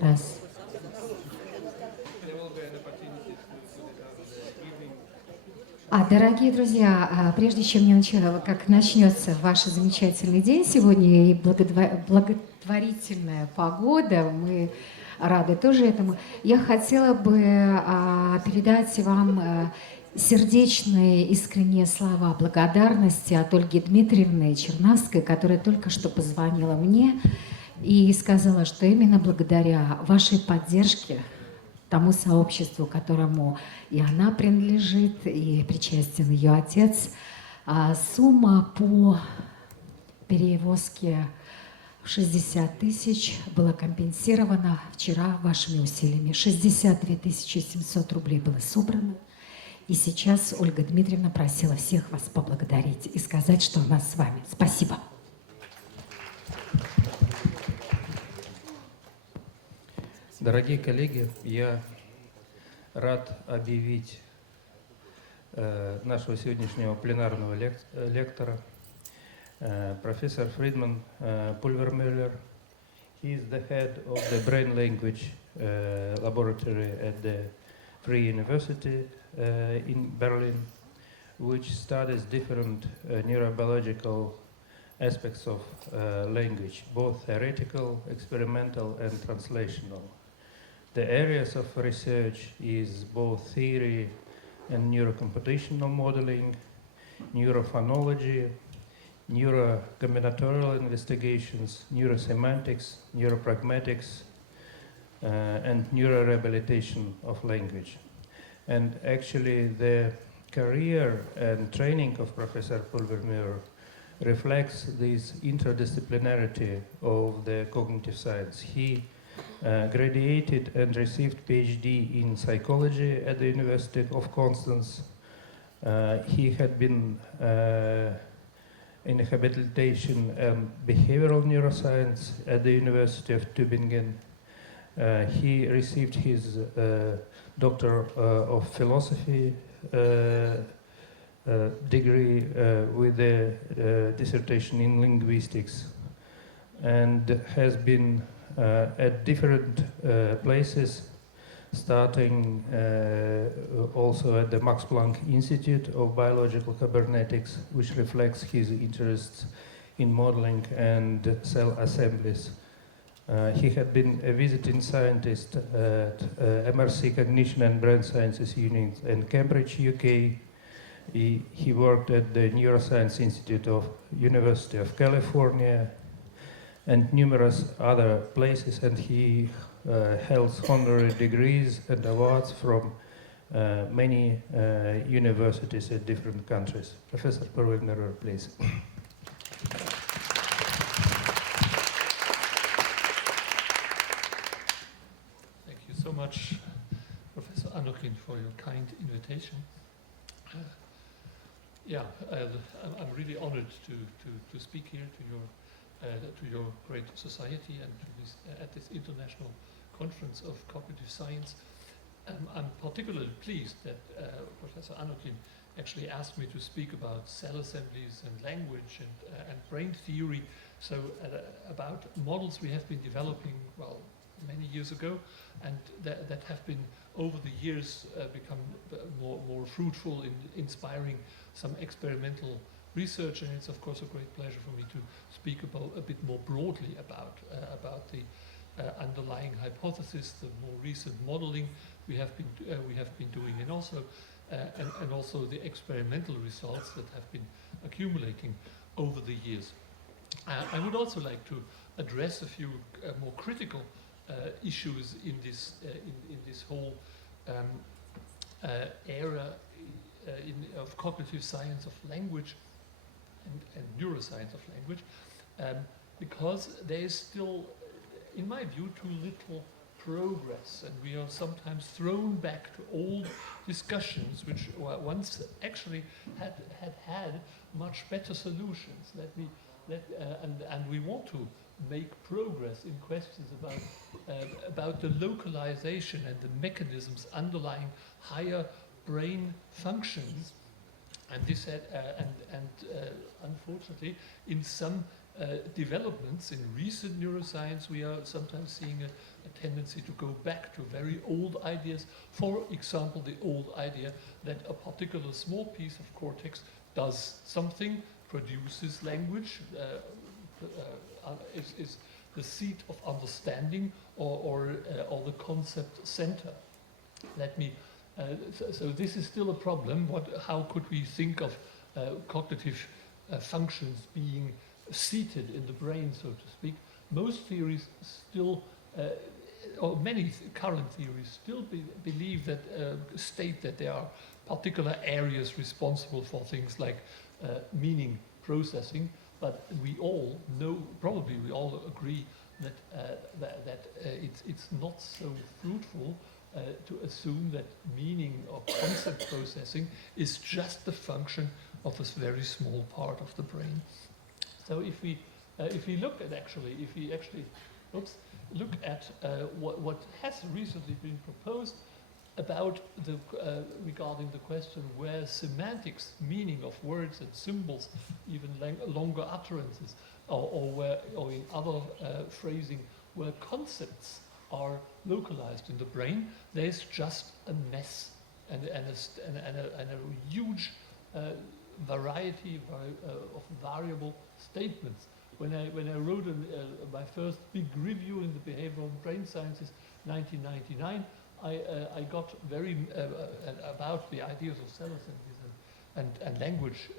Раз. Дорогие друзья, прежде чем как начнется ваш замечательный день сегодня и благотворительная погода, мы рады тоже этому, я хотела бы передать вам сердечные, искренние слова благодарности от Ольги Дмитриевны Чернавской, которая только что позвонила мне и сказала, что именно благодаря вашей поддержке, тому сообществу, которому и она принадлежит, и причастен ее отец, сумма по перевозке в 60 тысяч была компенсирована вчера вашими усилиями. 62 700 рублей было собрано. И сейчас Ольга Дмитриевна просила всех вас поблагодарить и сказать, что она с вами. Спасибо. Дорогие коллеги, я рад объявить нашего сегодняшнего пленарного лектора, профессор Friedemann Pulvermüller. He is the head of the brain language laboratory at the Freie University in Berlin, which studies different neurobiological aspects of language, both theoretical, experimental, and translational. The areas of research is both theory and neurocomputational modeling, neurophonology, neurocombinatorial investigations, neurosemantics, neuropragmatics, and neurorehabilitation of language. And actually the career and training of Professor Pulvermüller reflects this interdisciplinarity of the cognitive science. He graduated and received PhD in psychology at the University of Constance. He had been in rehabilitation and behavioral neuroscience at the University of Tübingen. He received his Doctor of Philosophy degree with a dissertation in linguistics, and has been at different places, starting also at the Max Planck Institute of Biological Cybernetics, which reflects his interests in modeling and cell assemblies. He had been a visiting scientist at MRC Cognition and Brain Sciences Unit in Cambridge, UK. He worked at the Neuroscience Institute of University of California and numerous other places, and he held honorary degrees and awards from many universities in different countries. Professor Pulvermüller, please. Thank you so much, Professor Anokin, for your kind invitation. I'm really honored to speak here to your great society and at this international conference of cognitive science. I'm particularly pleased that Professor Anokin actually asked me to speak about cell assemblies and language and brain theory, so about models we have been developing, well, many years ago, and that have been over the years become more fruitful in inspiring some experimental research, and it's of course a great pleasure for me to speak about a bit more broadly about the underlying hypothesis, the more recent modeling we have been doing, and also the experimental results that have been accumulating over the years. I would also like to address a few more critical issues in this whole era of cognitive science of language and neuroscience of language, because there is still, in my view, too little progress, and we are sometimes thrown back to old discussions which once actually had much better solutions. And we want to make progress in questions about the localization and the mechanisms underlying higher brain functions, and this unfortunately in some developments in recent neuroscience, we are sometimes seeing a tendency to go back to very old ideas. For example, the old idea that a particular small piece of cortex does something, produces language, is the seat of understanding or the concept center. Let me. So this is still a problem. How could we think of cognitive functions being seated in the brain, so to speak? Most theories still, or many current theories still believe that, state that there are particular areas responsible for things like meaning processing, but we all know, probably we all agree that it's not so fruitful to assume that meaning or concept processing is just the function of this very small part of the brain. So if we look at what has recently been proposed about regarding the question where semantics, meaning of words and symbols, even longer utterances, or in other phrasing, where concepts are localized in the brain, there's just a mess and a huge variety of variable statements. When I wrote my first big review in the behavioral brain sciences, 1999, I got very about the ideas of cell assemblies and language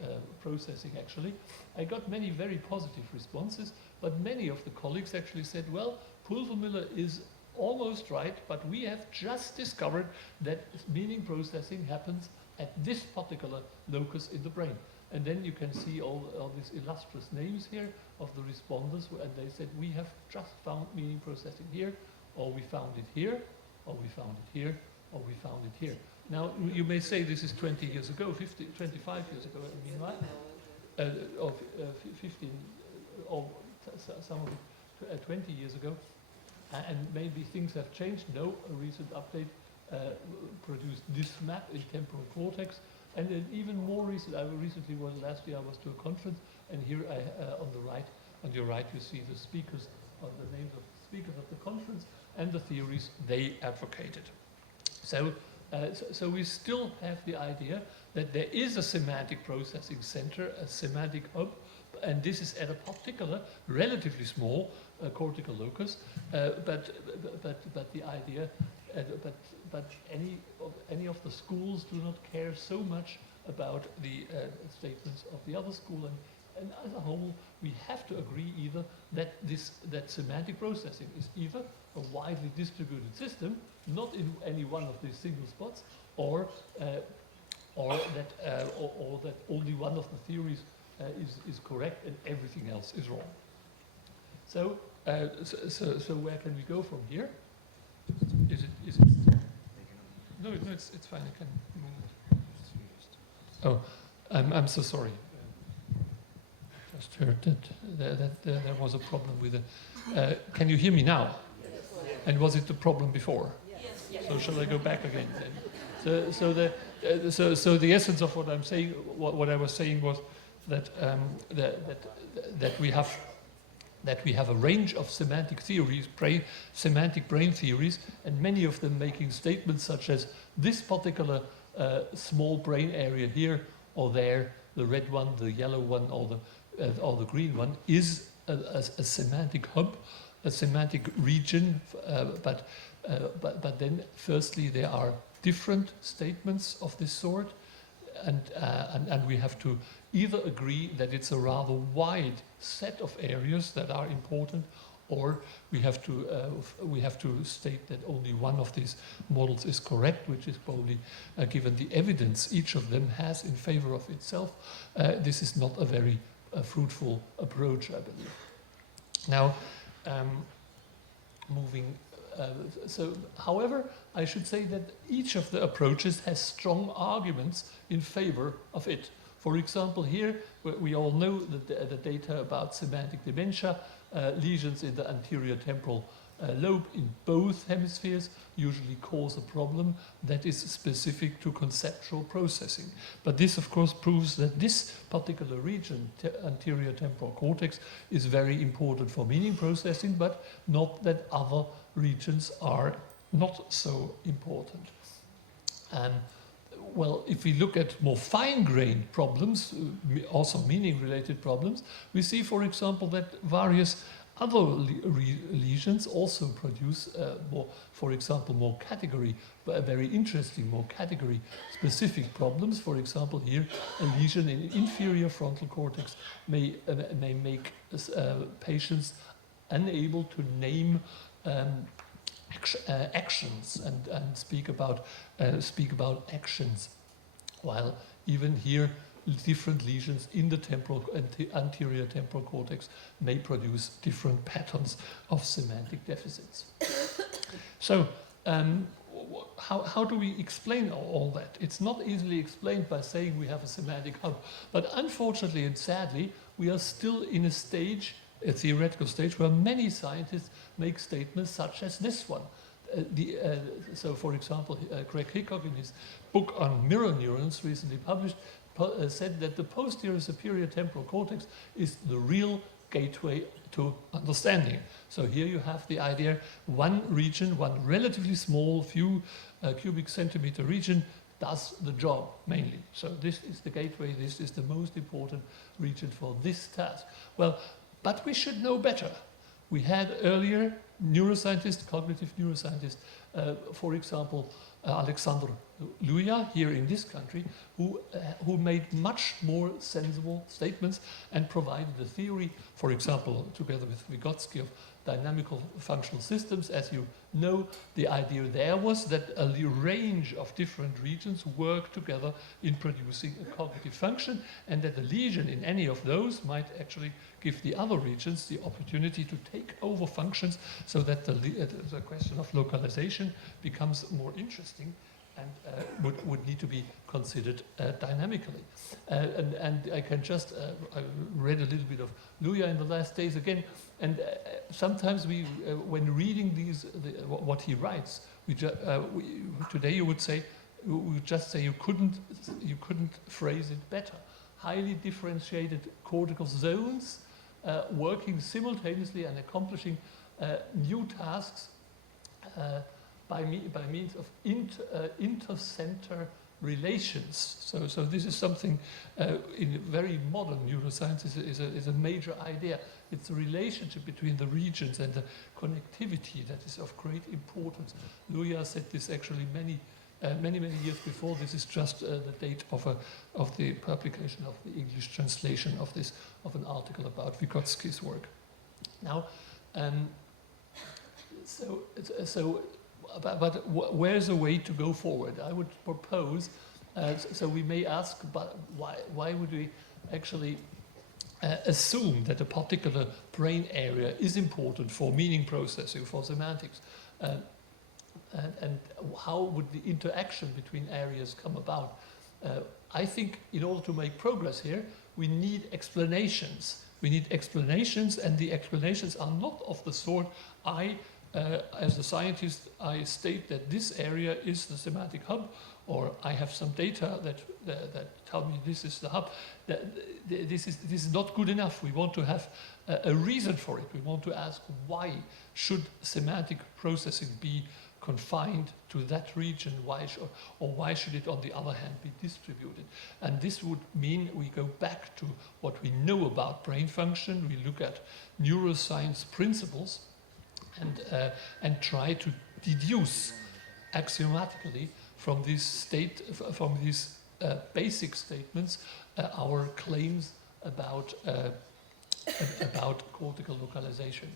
processing. Actually, I got many very positive responses, but many of the colleagues actually said, "Well, Pulvermüller is almost right, but we have just discovered that meaning processing happens at this particular locus in the brain." And then you can see all these illustrious names here of the responders, and they said, "We have just found meaning processing here, or we found it here, or we found it here, or we found it here." Now, you may say this is 20 years ago, 25 years ago, I mean, right? Or 15, or some of it 20 years ago. And maybe things have changed. No, a recent update produced this map in temporal cortex. And then even more recent, last year I was to a conference, and here on your right you see the speakers, or the names of the speakers of the conference, and the theories they advocated. So we still have the idea that there is a semantic processing center, a semantic hub, and this is at a particular, relatively small cortical locus. But the idea, but any of the schools do not care so much about the statements of the other school, and as a whole, we have to agree either that semantic processing is either a widely distributed system, not in any one of these single spots, or that only one of the theories is correct and everything else is wrong. So where can we go from here? Is it? No, it's fine. I can move it. Oh, I'm so sorry. Just heard that there was a problem with it. Can you hear me now? Yes. And was it the problem before? Yes. So shall I go back again then? So the essence of what I'm saying, what I was saying was that that we have a range of semantic theories, semantic brain theories, and many of them making statements such as this particular small brain area here or there, the red one, the yellow one, or the green one, is a semantic hub, a semantic region. But then, firstly, there are different statements of this sort, and we have to either agree that it's a rather wide set of areas that are important, or we have to state that only one of these models is correct, which is probably, given the evidence each of them has in favor of itself, this is not a very fruitful approach, I believe. Now, moving. However, I should say that each of the approaches has strong arguments in favor of it. For example, here we all know the data about semantic dementia, lesions in the anterior temporal lobe in both hemispheres usually cause a problem that is specific to conceptual processing. But this, of course, proves that this particular region, anterior temporal cortex, is very important for meaning processing, but not that other regions are not so important. Well, if we look at more fine-grained problems, also meaning-related problems, we see, for example, that various other lesions also produce more, for example, more category, very interesting, more category-specific problems. For example, here, a lesion in inferior frontal cortex may make patients unable to name actions and speak about actions, while even here different lesions in the anterior temporal cortex may produce different patterns of semantic deficits. So how do we explain all that? It's not easily explained by saying we have a semantic hub, but unfortunately and sadly we are still in a theoretical stage where many scientists make statements such as this one. So for example, Greg Hickok in his book on mirror neurons recently published said that the posterior superior temporal cortex is the real gateway to understanding. So here you have the idea, one region, one relatively small few cubic centimeter region does the job mainly. So this is the gateway, this is the most important region for this task. Well, but we should know better. We had earlier neuroscientists, cognitive neuroscientists, for example, Alexander Luja here in this country, who made much more sensible statements and provided a theory, for example, together with Vygotsky, of dynamical functional systems. As you know, the idea there was that a range of different regions work together in producing a cognitive function, and that a lesion in any of those might actually give the other regions the opportunity to take over functions, so that the question of localization becomes more interesting and would need to be considered dynamically. And I can just, I read a little bit of Luja in the last days again, and sometimes we, when reading what he writes, today you would say, we would just say you couldn't phrase it better. Highly differentiated cortical zones working simultaneously and accomplishing new tasks by means of inter-center relations. So this is something in very modern neuroscience is a major idea. It's the relationship between the regions and the connectivity that is of great importance. Luja said this actually many years before. This is just the date of the publication of the English translation of an article about Vygotsky's work. Now, but where's a way to go forward? I would propose, so we may ask, but why would we actually assume that a particular brain area is important for meaning processing, for semantics? And how would the interaction between areas come about? I think in order to make progress here, we need explanations. We need explanations, and the explanations are not of the sort as a scientist, I state that this area is the semantic hub, or I have some data that tell me this is the hub. This is not good enough. We want to have a reason for it. We want to ask, why should semantic processing be confined to that region? Why should it, on the other hand, be distributed? And this would mean we go back to what we know about brain function. We look at neuroscience principles and try to deduce axiomatically from these basic statements our claims about cortical localization.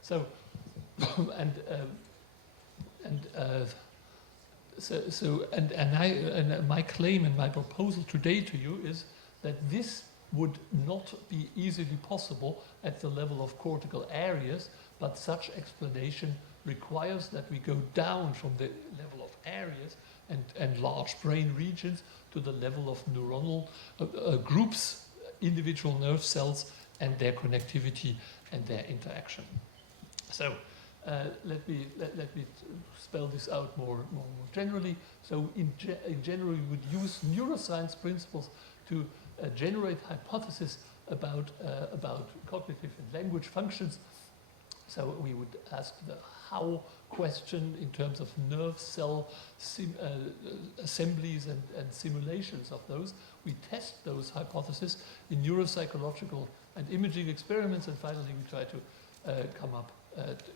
So my claim and my proposal today to you is that this would not be easily possible at the level of cortical areas, but such explanation requires that we go down from the level of areas and large brain regions to the level of neuronal groups, individual nerve cells, and their connectivity and their interaction. So let me spell this out more generally. So in general, we would use neuroscience principles to generate hypotheses about cognitive and language functions. So we would ask the how question in terms of nerve cell assemblies and simulations of those. We test those hypotheses in neuropsychological and imaging experiments, and finally we try to come up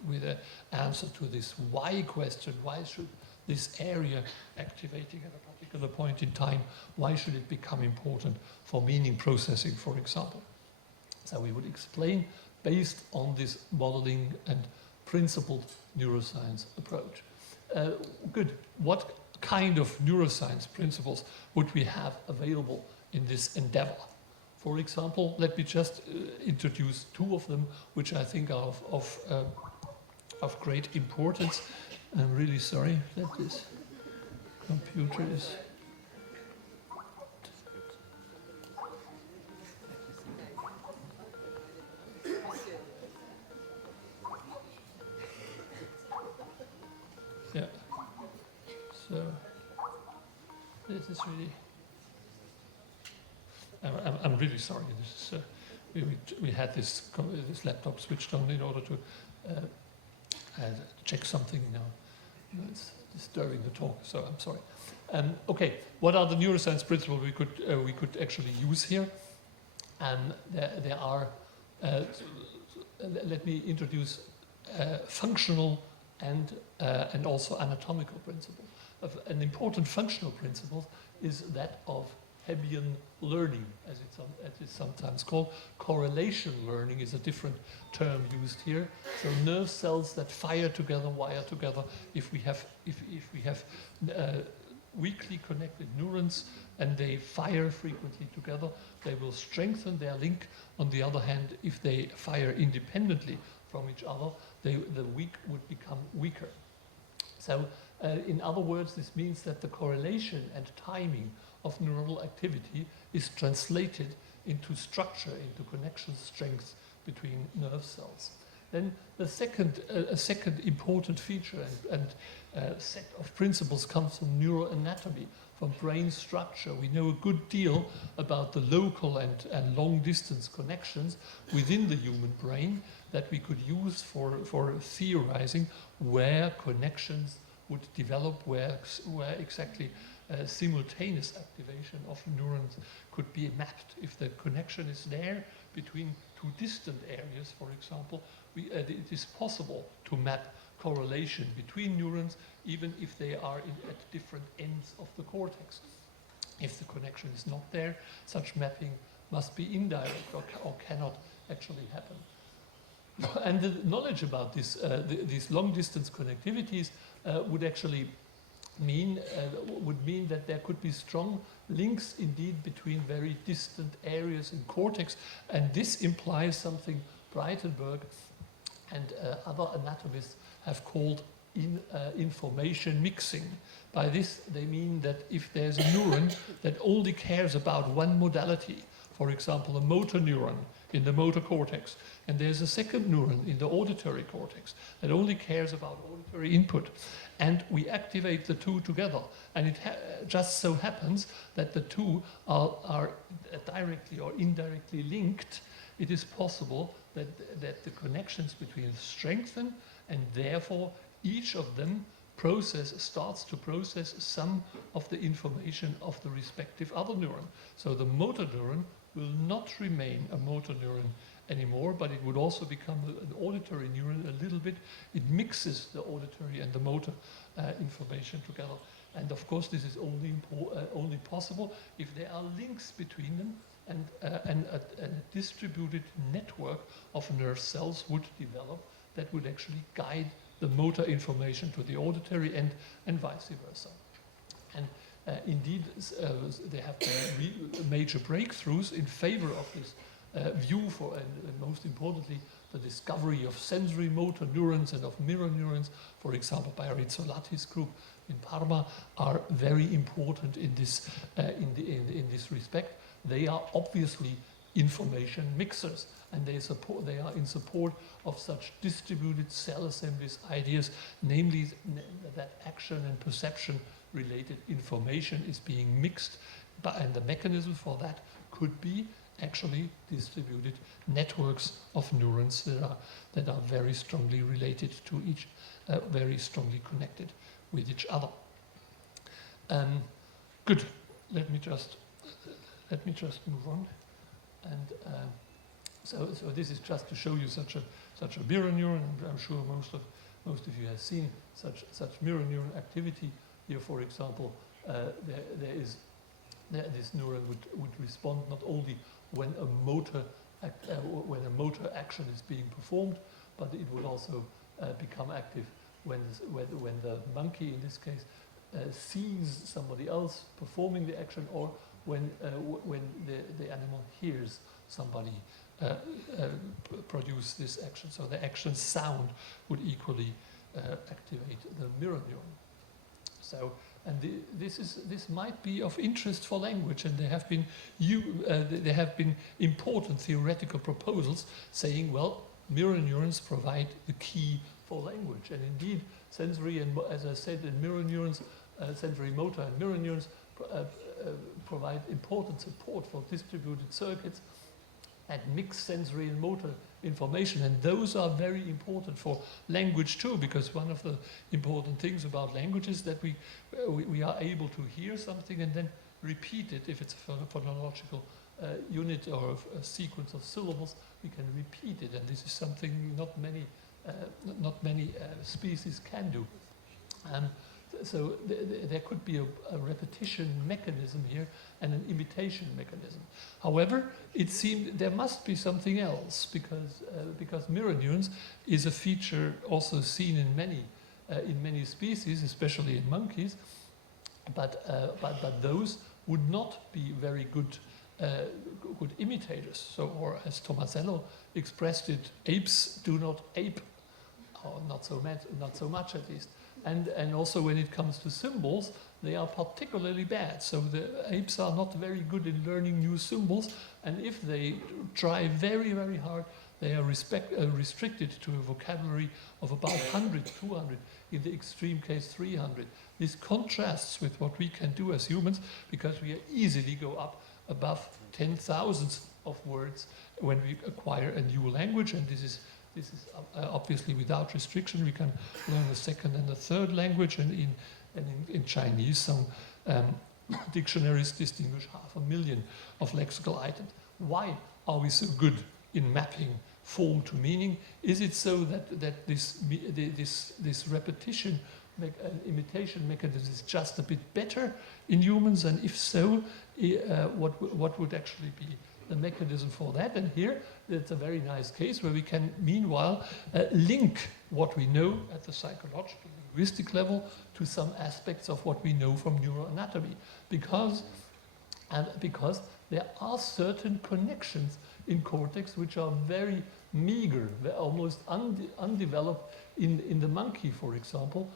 with an answer to this why question. Why should this area activating at a particular point in time, why should it become important for meaning processing, for example? So we would explain based on this modeling and principled neuroscience approach. Good. What kind of neuroscience principles would we have available in this endeavor? For example, let me just introduce two of them, which I think are of great importance. I'm really sorry that this computer is... Yeah. So this is really... I'm really sorry. This is, we had this laptop switched on in order to check something now. It's disturbing the talk, so I'm sorry. Okay, what are the neuroscience principles we could actually use here? There are. Let me introduce functional and also anatomical principle. An important functional principle is that of Hebbian learning, as it's sometimes called. Correlation learning is a different term used here. So nerve cells that fire together, wire together. If we have weakly connected neurons and they fire frequently together, they will strengthen their link. On the other hand, if they fire independently from each other, the weak would become weaker. So in other words, this means that the correlation and timing of neuronal activity is translated into structure, into connection strength between nerve cells. Then the a second important feature and set of principles comes from neuroanatomy, from brain structure. We know a good deal about the local and long distance connections within the human brain that we could use for theorizing where connections would develop, where exactly simultaneous activation of neurons could be mapped. If the connection is there between two distant areas, for example, it is possible to map correlation between neurons, even if they are at different ends of the cortex. If the connection is not there, such mapping must be indirect or cannot actually happen. And the knowledge about these long-distance connectivities would actually mean that there could be strong links indeed between very distant areas in cortex, and this implies something Breitenberg and other anatomists have called information mixing. By this they mean that if there's a neuron that only cares about one modality, for example a motor neuron in the motor cortex, and there's a second neuron in the auditory cortex that only cares about auditory input, and we activate the two together, and it just so happens that the two are directly or indirectly linked, it is possible that the connections between strengthen, and therefore each of them starts to process some of the information of the respective other neuron. So the motor neuron will not remain a motor neuron anymore, but it would also become an auditory neuron a little bit. It mixes the auditory and the motor information together. And of course, this is only possible if there are links between them, and a distributed network of nerve cells would develop that would actually guide the motor information to the auditory end and vice versa. And indeed, there have been major breakthroughs in favor of this view and most importantly, the discovery of sensory motor neurons and of mirror neurons, for example, by Rizzolati's group in Parma, are very important in this respect. They are obviously information mixers, and they are in support of such distributed cell assemblies ideas, namely that action and perception related information is being mixed, and the mechanism for that could be actually distributed networks of neurons that are very strongly related to each, very strongly connected with each other. Good. Let me just move on. And so this is just to show you such a mirror neuron. I'm sure most of you have seen such mirror neuron activity. Here, for example, this neuron would respond not only when a motor action is being performed, but it would also become active when the monkey, in this case, sees somebody else performing the action, or when the animal hears somebody produce this action. So the action sound would equally activate the mirror neuron. So, and this might be of interest for language, and there have been important theoretical proposals saying, well, mirror neurons provide the key for language, and indeed, sensory and, as I said, in mirror neurons, sensory motor and mirror neurons provide important support for distributed circuits and mixed sensory and motor information, and those are very important for language too, because one of the important things about language is that we are able to hear something and then repeat it. If it's a phonological unit or a sequence of syllables, we can repeat it, and this is something not many species can do. So there could be a repetition mechanism here and an imitation mechanism. However, it seemed there must be something else, because mirror neurons is a feature also seen in many species, especially in monkeys. But those would not be very good imitators. So, or as Tomasello expressed it, apes do not ape, or not so much at least. And also when it comes to symbols, they are particularly bad. So the apes are not very good in learning new symbols, and if they try very, very hard, they are restricted to a vocabulary of about 100, 200, in the extreme case 300. This contrasts with what we can do as humans, because we easily go up above 10,000 of words when we acquire a new language, and this is obviously without restriction. We can learn a second and a third language, and in Chinese, some dictionaries distinguish 500,000 of lexical items. Why are we so good in mapping form to meaning? Is it so that this repetition, imitation mechanism is just a bit better in humans? And if so, what would actually be the mechanism for that? And here, it's a very nice case where we can, meanwhile, link what we know at the psychological, linguistic level to some aspects of what we know from neuroanatomy, because there are certain connections in cortex which are very meager, almost undeveloped in the monkey, for example.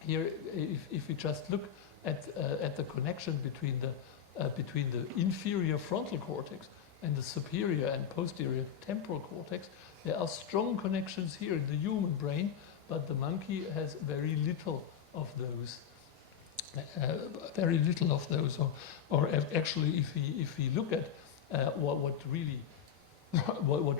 Here, if we just look at the connection between the inferior frontal cortex and the superior and posterior temporal cortex, there are strong connections here in the human brain, but the monkey has very little of those. Or actually, if we look at what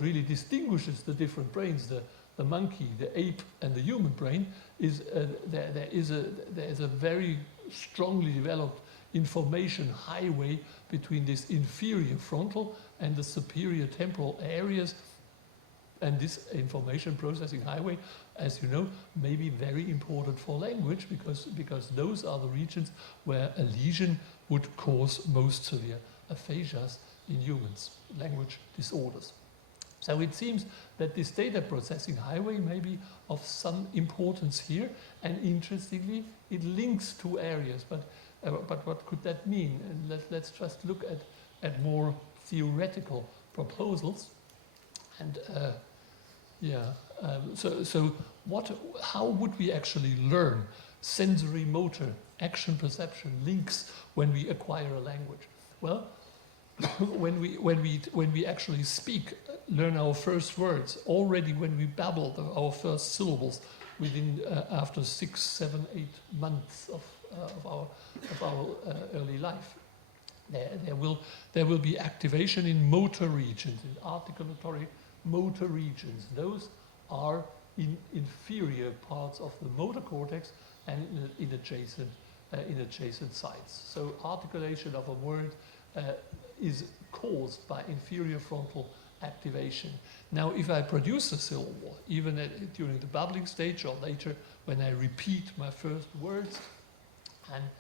really distinguishes the different brains, the monkey, the ape, and the human brain, is there is a very strongly developed information highway between this inferior frontal and the superior temporal areas, and this information processing highway, as you know, may be very important for language, because those are the regions where a lesion would cause most severe aphasias in humans, language disorders. So it seems that this data processing highway may be of some importance here, and interestingly, it links two areas. But what could that mean? And let's just look at more theoretical proposals. And how would we actually learn sensory motor action perception links when we acquire a language? Well, when we actually speak, learn our first words, already when we babble our first syllables, within after 6, 7, 8 months of our early life, there will be activation in motor regions, in articulatory motor regions. Those are in inferior parts of the motor cortex and in adjacent sites. So articulation of a word is caused by inferior frontal activation. Now, if I produce a syllable, even during the babbling stage or later when I repeat my first words, and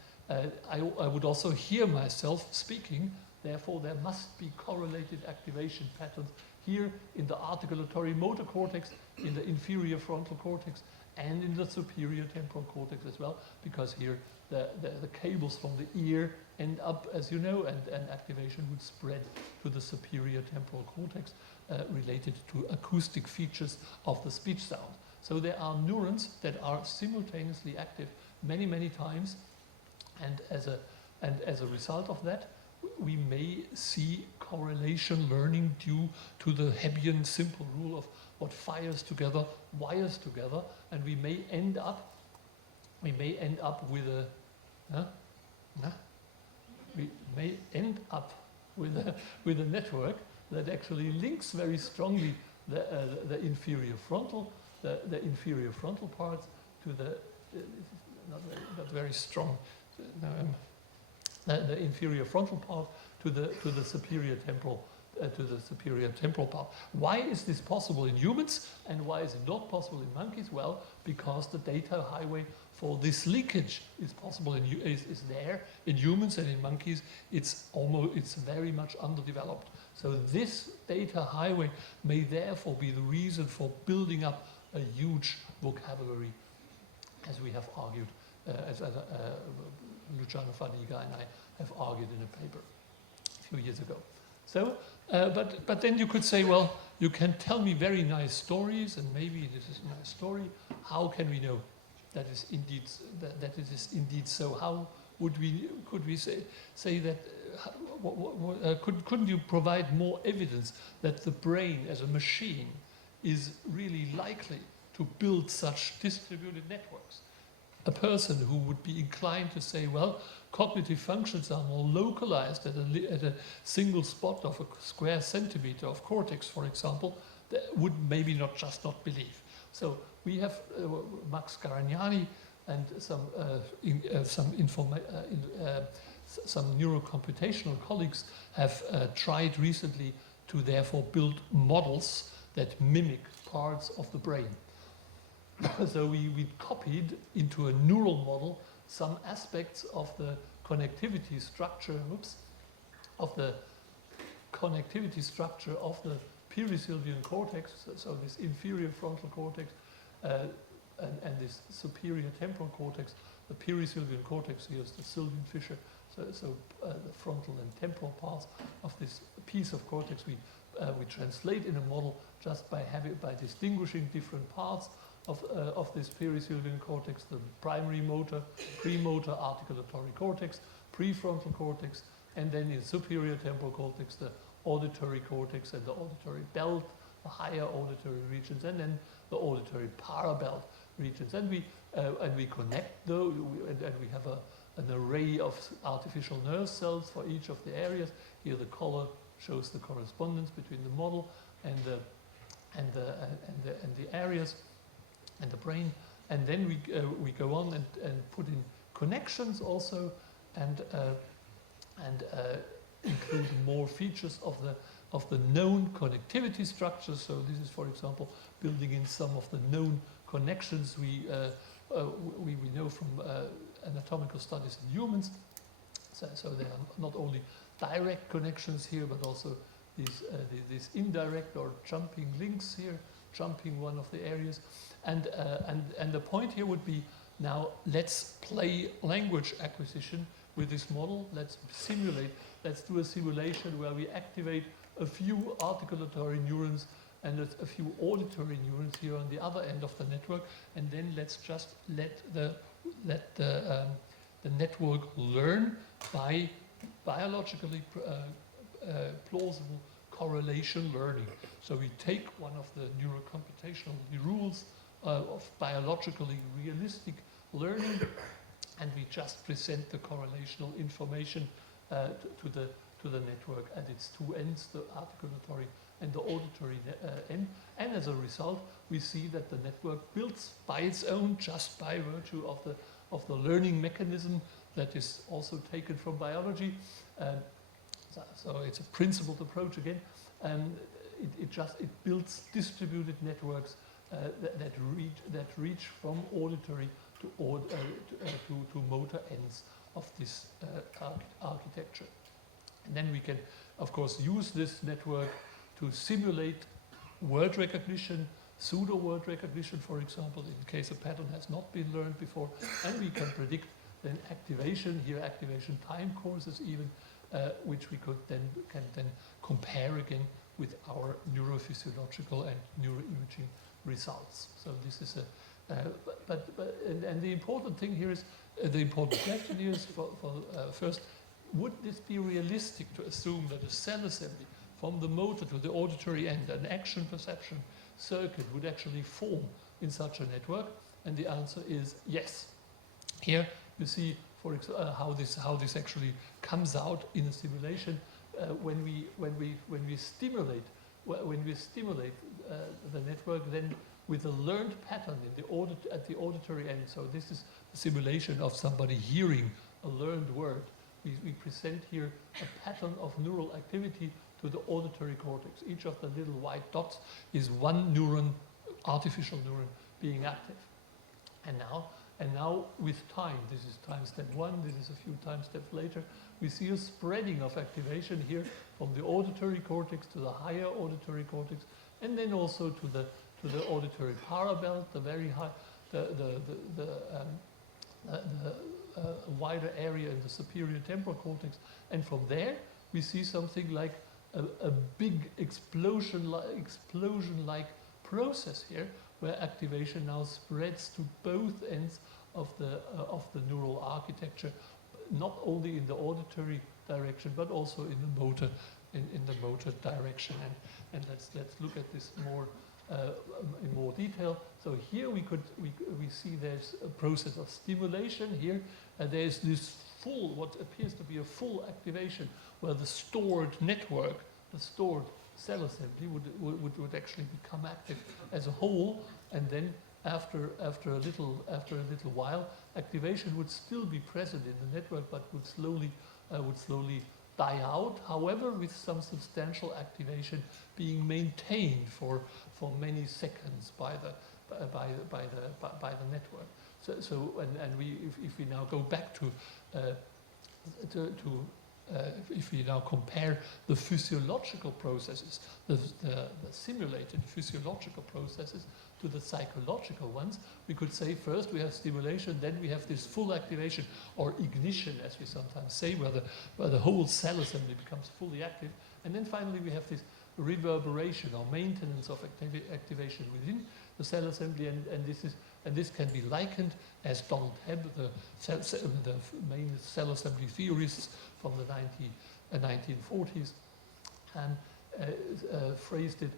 I would also hear myself speaking, therefore there must be correlated activation patterns here in the articulatory motor cortex, in the inferior frontal cortex, and in the superior temporal cortex as well, because here the cables from the ear end up, as you know, and activation would spread to the superior temporal cortex related to acoustic features of the speech sound. So there are neurons that are simultaneously active many, many times, and as a result of that, we may see correlation learning due to the Hebbian simple rule of what fires together wires together, and we may end up with a network that actually links very strongly the inferior frontal parts to the not very strong. The inferior frontal part to the superior temporal part. Why is this possible in humans and why is it not possible in monkeys? Well, because the data highway for this leakage is possible is there in humans, and in monkeys it's very much underdeveloped. So this data highway may therefore be the reason for building up a huge vocabulary, as we have argued, as Luciano Fadiga and I have argued in a paper a few years ago. So, but then you could say, well, you can tell me very nice stories, and maybe this is a nice story. How can we know that is indeed that it is indeed so? How could we say that? Couldn't you provide more evidence that the brain as a machine is really likely to build such distributed networks? A person who would be inclined to say, well, cognitive functions are more localized at a single spot of a square centimeter of cortex, for example, that would maybe not believe. So we have Max Garagnani and some neurocomputational colleagues have tried recently to therefore build models that mimic parts of the brain. So we copied into a neural model some aspects of the connectivity structure, of the perisylvian cortex, so this inferior frontal cortex and this superior temporal cortex. The perisylvian cortex here is the Sylvian fissure, so the frontal and temporal parts of this piece of cortex we translate in a model just by distinguishing different parts of this perisylvian cortex, the primary motor, premotor articulatory cortex, prefrontal cortex, and then in superior temporal cortex, the auditory cortex and the auditory belt, the higher auditory regions, and then the auditory parabelt regions. And we connect those, and we have an array of artificial nerve cells for each of the areas. Here the color shows the correspondence between the model and the areas and the brain, and then we go on and put in connections also, and include more features of the known connectivity structures. So this is, for example, building in some of the known connections we know from anatomical studies in humans. So there are not only direct connections here, but also these indirect or jumping links here, jumping one of the areas. And the point here would be, now let's play language acquisition with this model. Let's do a simulation where we activate a few articulatory neurons and a few auditory neurons here on the other end of the network, and then let's just let the network learn by biologically plausible correlation learning. So we take one of the neurocomputational rules of biologically realistic learning, and we just present the correlational information to the network at its two ends, the articulatory and the auditory end. And as a result, we see that the network builds by its own, just by virtue of the learning mechanism that is also taken from biology. So it's a principled approach again. It builds distributed networks that reach from auditory to motor ends of this architecture. And then we can, of course, use this network to simulate word recognition, pseudo word recognition, for example, in case a pattern has not been learned before, and we can predict then activation time courses even, which we can then compare again with our neurophysiological and neuroimaging results. So this is and the important thing here is, the important question here is first, would this be realistic to assume that a cell assembly from the motor to the auditory end, an action perception circuit, would actually form in such a network? And the answer is yes. Here you see, for example, how this actually comes out in a simulation when we stimulate the network then with a learned pattern at the auditory end. So this is a simulation of somebody hearing a learned word. We present here a pattern of neural activity to the auditory cortex. Each of the little white dots is one neuron, artificial neuron, being active. And now with time, this is time step 1, this is a few time steps later, we see a spreading of activation here from the auditory cortex to the higher auditory cortex, and then also to the auditory parabelt, the very high, wider area in the superior temporal cortex, and from there we see something like a big explosion-like process here, where activation now spreads to both ends of the neural architecture, not only in the auditory direction but also in the motor direction. And let's look at this more in more detail. So here we see there's a process of stimulation here, and there's this full, what appears to be a full activation, where the stored network, the stored cell assembly would actually become active as a whole, and then after a little while, activation would still be present in the network, but would slowly die out. However, with some substantial activation being maintained for many seconds by the network. So if we now go back if we now compare the physiological processes, the simulated physiological processes, to the psychological ones, we could say first we have stimulation, then we have this full activation, or ignition, as we sometimes say, where the whole cell assembly becomes fully active, and then finally we have this reverberation or maintenance of activation within the cell assembly, and this can be likened, as Donald Hebb, the main cell assembly theorists from the 1940s, phrased it.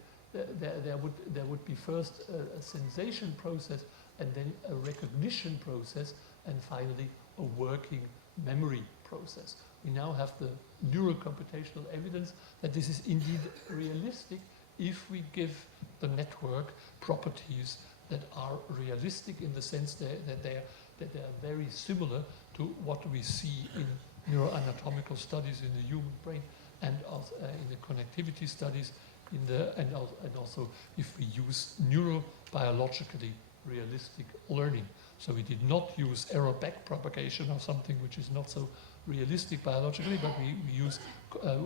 There would be first a sensation process, and then a recognition process, and finally a working memory process. We now have the neurocomputational evidence that this is indeed realistic if we give the network properties that are realistic in the sense that they are very similar to what we see in neuroanatomical studies in the human brain, and also in the connectivity studies, and also if we use neurobiologically realistic learning. So we did not use error backpropagation or something which is not so realistic biologically, but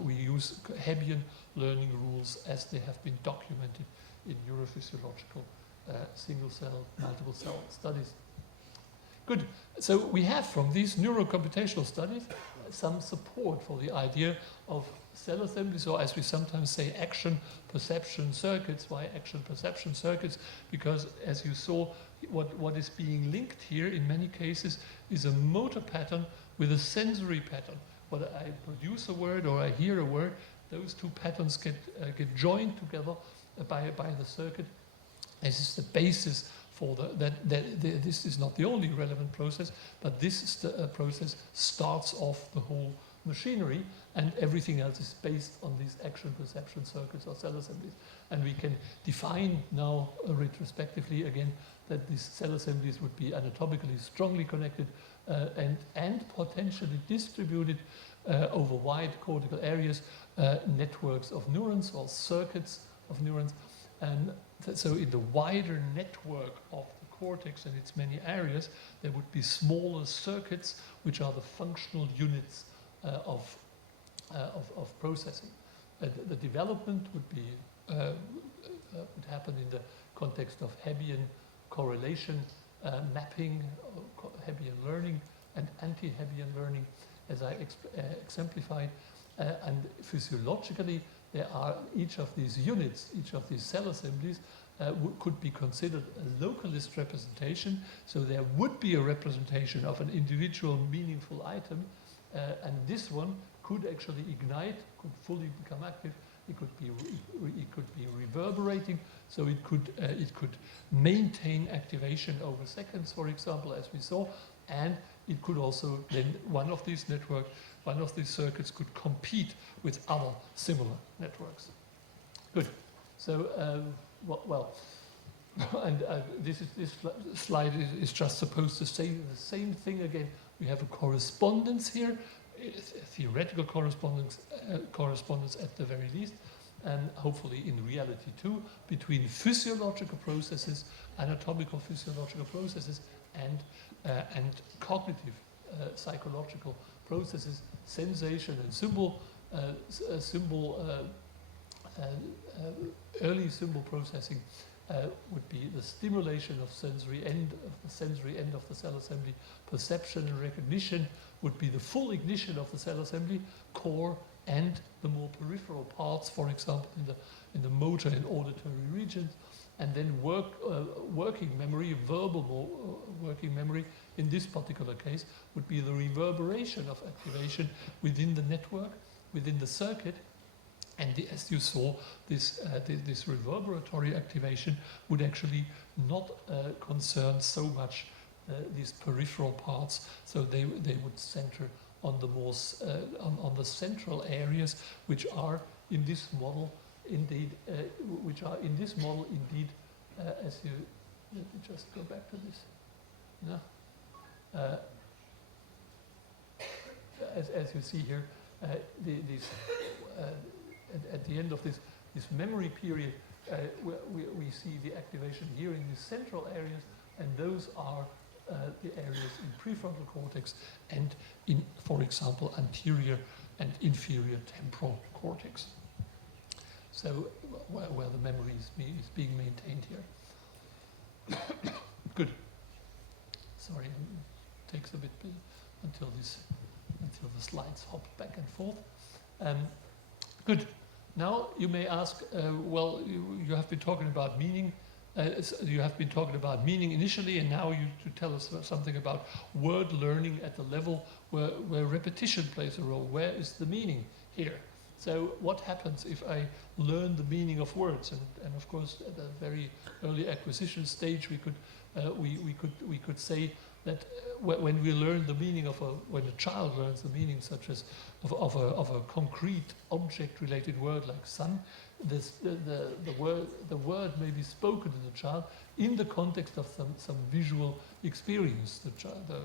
we use Hebbian learning rules as they have been documented in neurophysiological single cell, multiple cell studies. Good. So we have from these neurocomputational studies some support for the idea of cell assemblies, or as we sometimes say, action perception circuits. Why action perception circuits? Because as you saw, what is being linked here in many cases is a motor pattern with a sensory pattern. When I produce a word or I hear a word, those two patterns get joined together by the circuit. This is the basis for this is not the only relevant process, but this process starts off the whole machinery, and everything else is based on these action perception circuits or cell assemblies. And we can define now retrospectively again that these cell assemblies would be anatomically strongly connected and potentially distributed over wide cortical areas, networks of neurons or circuits of neurons. And so in the wider network of the cortex and its many areas, there would be smaller circuits which are the functional units of processing. The development would happen in the context of Hebbian correlation, mapping, Hebbian learning, and anti-Hebbian learning, as I exemplified. And physiologically, there are each of these units, each of these cell assemblies, could be considered a localist representation. So there would be a representation of an individual meaningful item, and this one could actually ignite, could fully become active. It could be reverberating, so it could maintain activation over seconds, for example, as we saw, and it could also then one of these circuits could compete with other similar networks. Good. So this slide is just supposed to say the same thing again. We have a correspondence here, a theoretical correspondence at the very least, and hopefully in reality too, between physiological processes, anatomical physiological processes, and cognitive psychological processes, sensation and early symbol processing would be the stimulation of the sensory end of the cell assembly. Perception and recognition would be the full ignition of the cell assembly core and the more peripheral parts, for example, in the motor and auditory regions. And then working memory, verbal working memory, in this particular case, would be the reverberation of activation within the network, within the circuit. And as you saw, this reverberatory activation would actually not concern so much these peripheral parts. So they would center on the more on the central areas, which are in this model indeed. As you let me just go back to this. No. As you see here, at the end of this memory period, we see the activation here in the central areas, and those are the areas in prefrontal cortex and in, for example, anterior and inferior temporal cortex. So where the memory is being maintained here. Good. Sorry, it takes a bit until the slides hop back and forth. Good. Now you may ask, well, you have been talking about meaning. You have been talking about meaning initially, and now you to tell us something about word learning at the level where repetition plays a role. Where is the meaning here? So what happens if I learn the meaning of words? And of course, at a very early acquisition stage, we could say that when we learn the meaning when a child learns the meaning, such as of a concrete object-related word like sun, the word may be spoken to the child in the context of some visual experience. The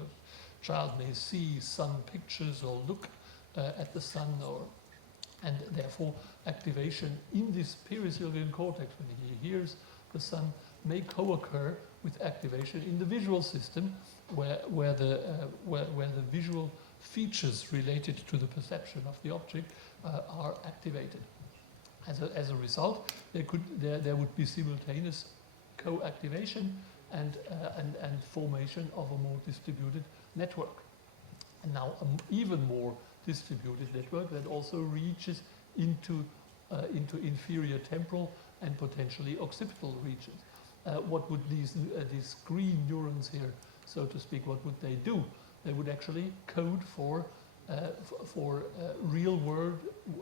child may see sun pictures or look at the sun, and therefore activation in this perisylvian cortex, when he hears the sun, may co-occur with activation in the visual system, where the visual features related to the perception of the object are activated. As a result, there would be simultaneous co-activation and formation of a more distributed network. And now an even more distributed network that also reaches into inferior temporal and potentially occipital regions. What would these green neurons here, so to speak, what would they do? They would actually code for for real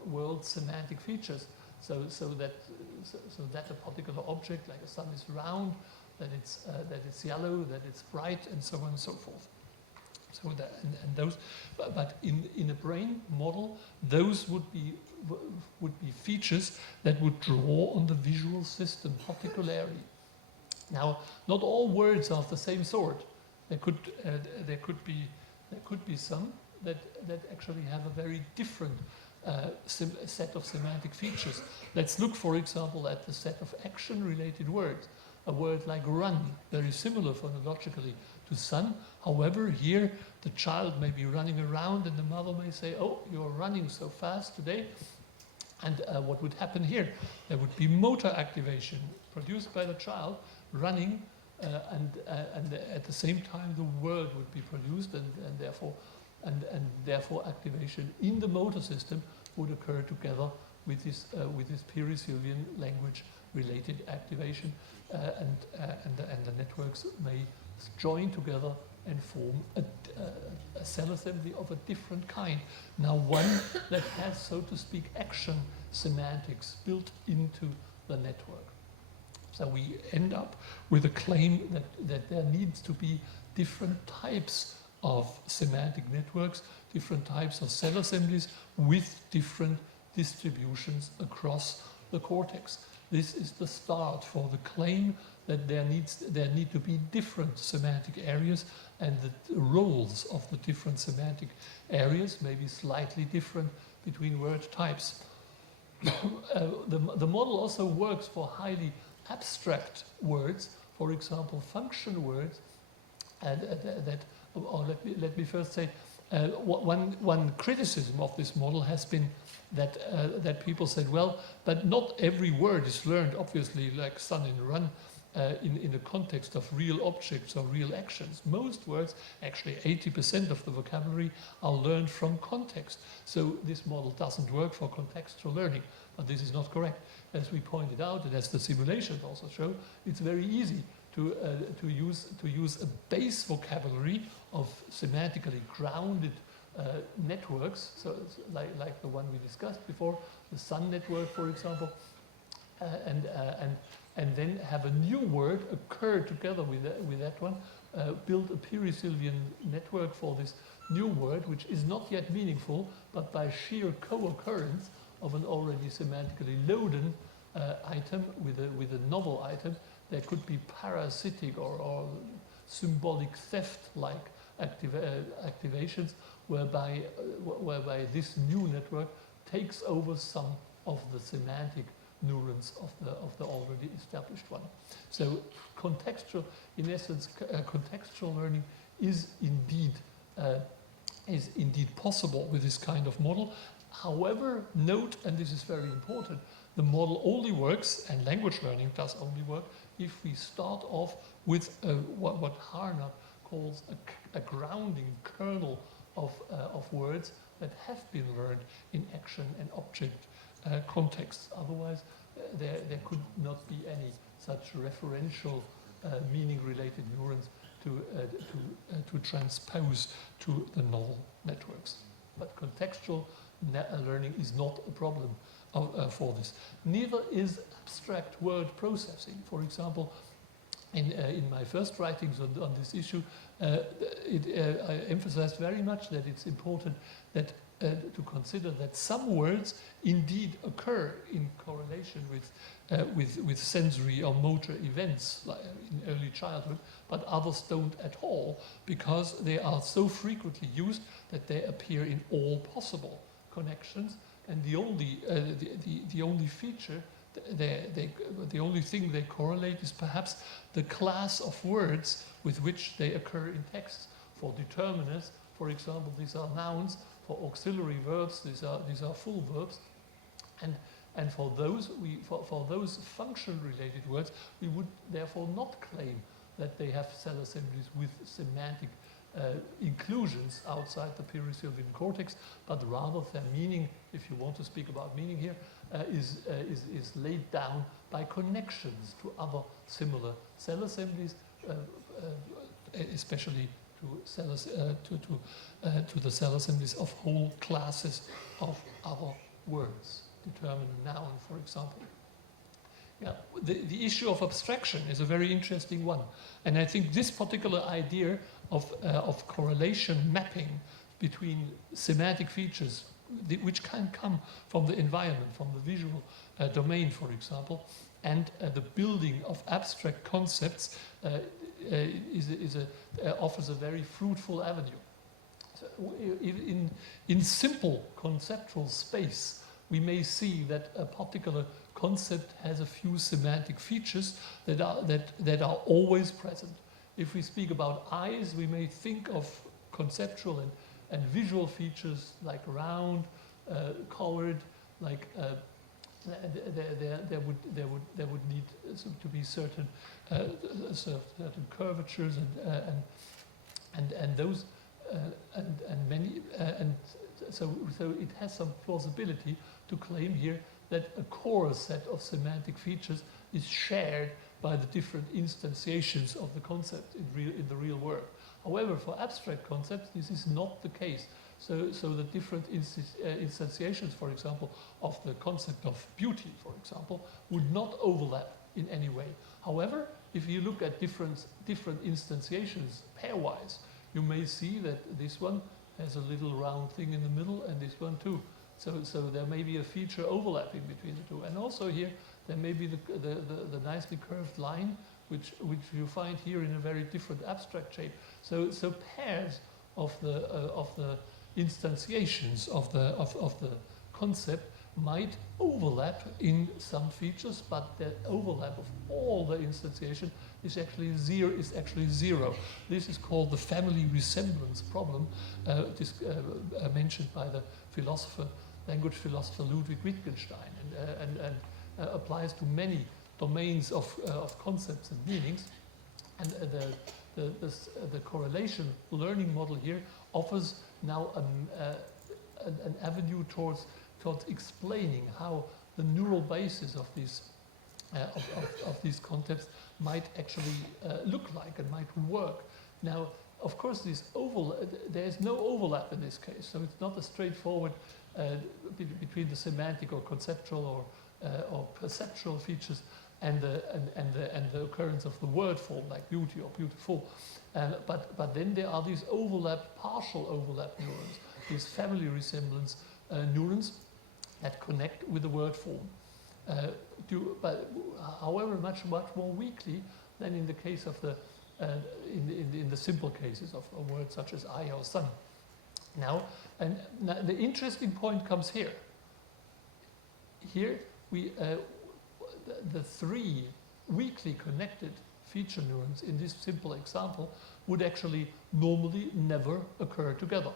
world semantic features. So that a particular object, like a sun, is round, that it's yellow, that it's bright, and so on and so forth. So that, and those, but in a brain model, those would be features that would draw on the visual system particularly. Now, not all words are of the same sort. There could be some that actually have a very different set of semantic features. Let's look, for example, at the set of action-related words. A word like run, very similar phonologically to sun. However, here the child may be running around and the mother may say, oh, you're running so fast today. And what would happen here? There would be motor activation produced by the child running, and at the same time the word would be produced, and therefore activation in the motor system would occur together with this Peri-Silvian language related activation, and the networks may join together and form a cell assembly of a different kind. Now one that has, so to speak, action semantics built into the network. So we end up with a claim that there needs to be different types of semantic networks, different types of cell assemblies with different distributions across the cortex. This is the start for the claim that there need to be different semantic areas, and the roles of the different semantic areas may be slightly different between word types. The model also works for highly abstract words, for example, function words, and let me first say, one criticism of this model has been that people said, well, but not every word is learned, obviously, like sun and run, in the context of real objects or real actions. Most words, actually 80% of the vocabulary, are learned from context. So this model doesn't work for contextual learning, but this is not correct. As we pointed out, and as the simulations also show, it's very easy to use a base vocabulary of semantically grounded networks, so like the one we discussed before, the sun network, for example, and then have a new word occur together with that one, build a Peri-Silvian network for this new word, which is not yet meaningful, but by sheer co-occurrence of an already semantically loaded item with a novel item, there could be parasitic or symbolic theft-like activations, whereby this new network takes over some of the semantic neurons of the already established one. So contextual, in essence, contextual learning is indeed possible with this kind of model. However, note, and this is very important, the model only works, and language learning does only work, if we start off with what Harnack calls a grounding kernel of words that have been learned in action and object contexts. Otherwise, there could not be any such referential meaning-related neurons to transpose to the novel networks. But contextual learning is not a problem for this. Neither is abstract word processing. For example, in my first writings on this issue, I emphasized very much that it's important that to consider that some words indeed occur in correlation with sensory or motor events like in early childhood, but others don't at all, because they are so frequently used that they appear in all possible connections, and the only feature, the only thing they correlate is perhaps the class of words with which they occur in texts. For determiners, for example, these are nouns. For auxiliary verbs, these are full verbs, and for those function-related words, we would therefore not claim that they have cell assemblies with semantic inclusions outside the Peri-Silvian cortex, but rather their meaning, if you want to speak about meaning here, is laid down by connections to other similar cell assemblies, especially to the cell assemblies of whole classes of our words. Determine a noun, for example. Yeah, the issue of abstraction is a very interesting one, and I think this particular idea of correlation mapping between semantic features, which can come from the environment, from the visual domain, for example, and the building of abstract concepts offers a very fruitful avenue. So in simple conceptual space, we may see that a particular concept has a few semantic features that are always present. If we speak about eyes, we may think of conceptual and visual features like round, colored, like there would need to be certain curvatures and those and many and so it has some plausibility to claim here that a core set of semantic features is shared by the different instantiations of the concept in the real world. However, for abstract concepts, this is not the case. So the different instantiations, for example, of the concept of beauty, for example, would not overlap in any way. However, if you look at different instantiations pairwise, you may see that this one has a little round thing in the middle and this one too. So there may be a feature overlapping between the two. And also here, there may be the nicely curved line, which you find here in a very different abstract shape. So pairs of the instantiations of the concept might overlap in some features, but the overlap of all the instantiation is actually zero. This is called the family resemblance problem, mentioned by the language philosopher Ludwig Wittgenstein, and applies to many domains of concepts and meanings. And the correlation learning model here offers now an avenue towards explaining how the neural basis of these concepts might actually look like and might work. Now, of course, there is no overlap in this case, so it's not a straightforward between the semantic or conceptual or perceptual features and the occurrence of the word form, like beauty or beautiful. But then there are these partial overlap neurons, these family resemblance neurons that connect with the word form. But however, much more weakly than in the case of in the simple cases of a word such as eye or sun. Now the interesting point comes here. Here the three weakly connected feature neurons in this simple example would actually normally never occur together.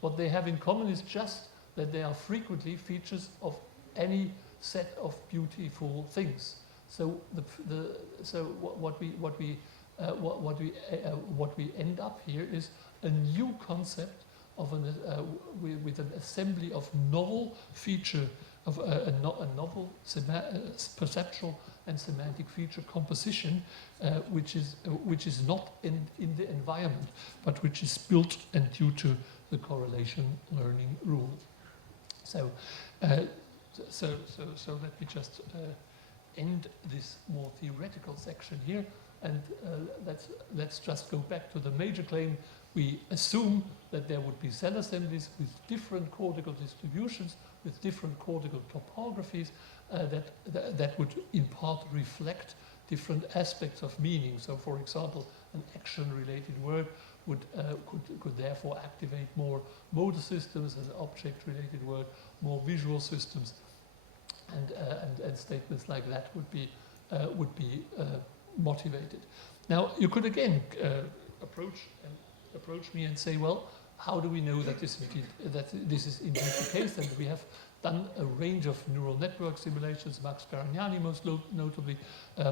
What they have in common is just that they are frequently features of any set of beautiful things. So what we end up here is a new concept of with an assembly of novel feature of a novel perceptual and semantic feature composition, which is not in the environment, but which is built and due to the correlation learning rule. So let me just end this more theoretical section here, and let's just go back to the major claim. We assume that there would be cell assemblies with different cortical distributions, with different cortical topographies that would in part reflect different aspects of meaning. So, for example, an action-related word could therefore activate more motor systems, as an object-related word, more visual systems, and statements like that would be motivated. Now, you could again approach me and say, well, how do we know that this is indeed the case? And we have done a range of neural network simulations. Max Carignani, most notably,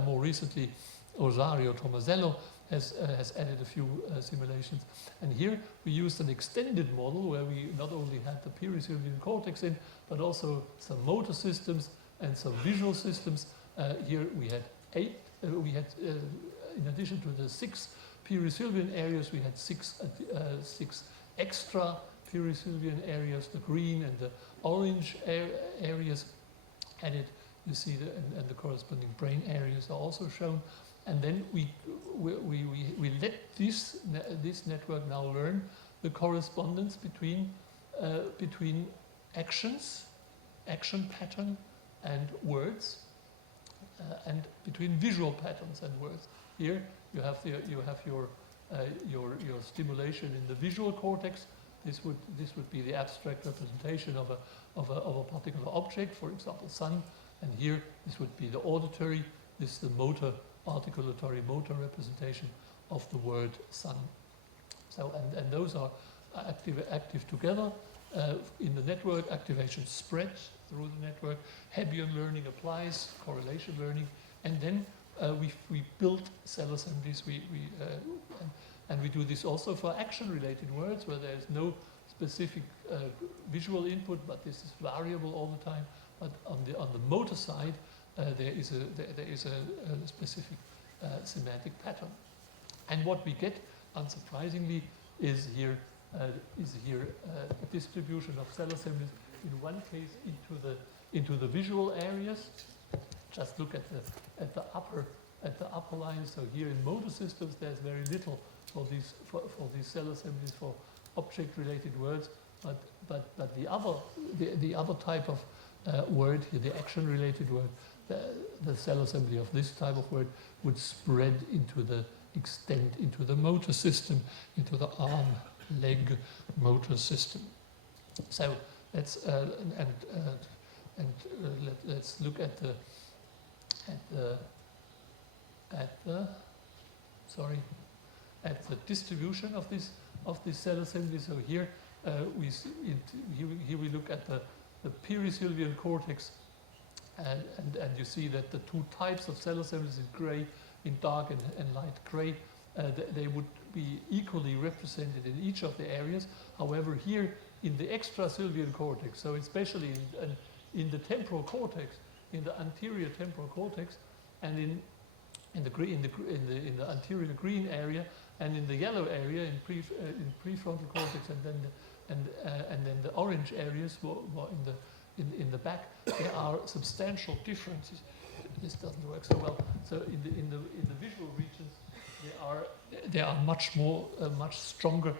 more recently, Rosario Tomasello has added a few simulations. And here we used an extended model where we not only had the perisylvian cortex in, but also some motor systems and some visual systems. Here we had in addition to the 6 perisylvian areas, we had six extra perisylvian areas, the green and the orange areas added. You see, and the corresponding brain areas are also shown. And then we let this network now learn the correspondence between actions, action pattern, and words, and between visual patterns and words. Here you have your stimulation in the visual cortex. This would be the abstract representation of a particular object, for example, sun. And here this would be the auditory. This is the motor, articulatory motor representation of the word sun. So and those are active together in the network. Activation spreads through the network. Hebbian learning applies, correlation learning, and then we build cell assemblies. And we do this also for action-related words where there is no specific visual input, but this is variable all the time. But on the motor side, there is a specific semantic pattern. And what we get, unsurprisingly, is here a distribution of cell assemblies. In one case, into the visual areas. Just look at the upper line. So here in motor systems, there's very little for these cell assemblies for object-related words. But the other type of word here, the action-related word, the cell assembly of this type of word would spread extend into the motor system, into the arm, leg motor system. So let's look at the distribution of this cell assembly. So here we look at the perisylvian cortex, and you see that the two types of cell assemblies in gray, in dark and light gray, they would be equally represented in each of the areas. However, here in the extrasylvian cortex, so especially in the temporal cortex, in the anterior temporal cortex, and in the anterior green area, and in the yellow area in prefrontal cortex, and then the orange areas were in the back. There are substantial differences. This doesn't work so well. So in the visual regions, there are much stronger.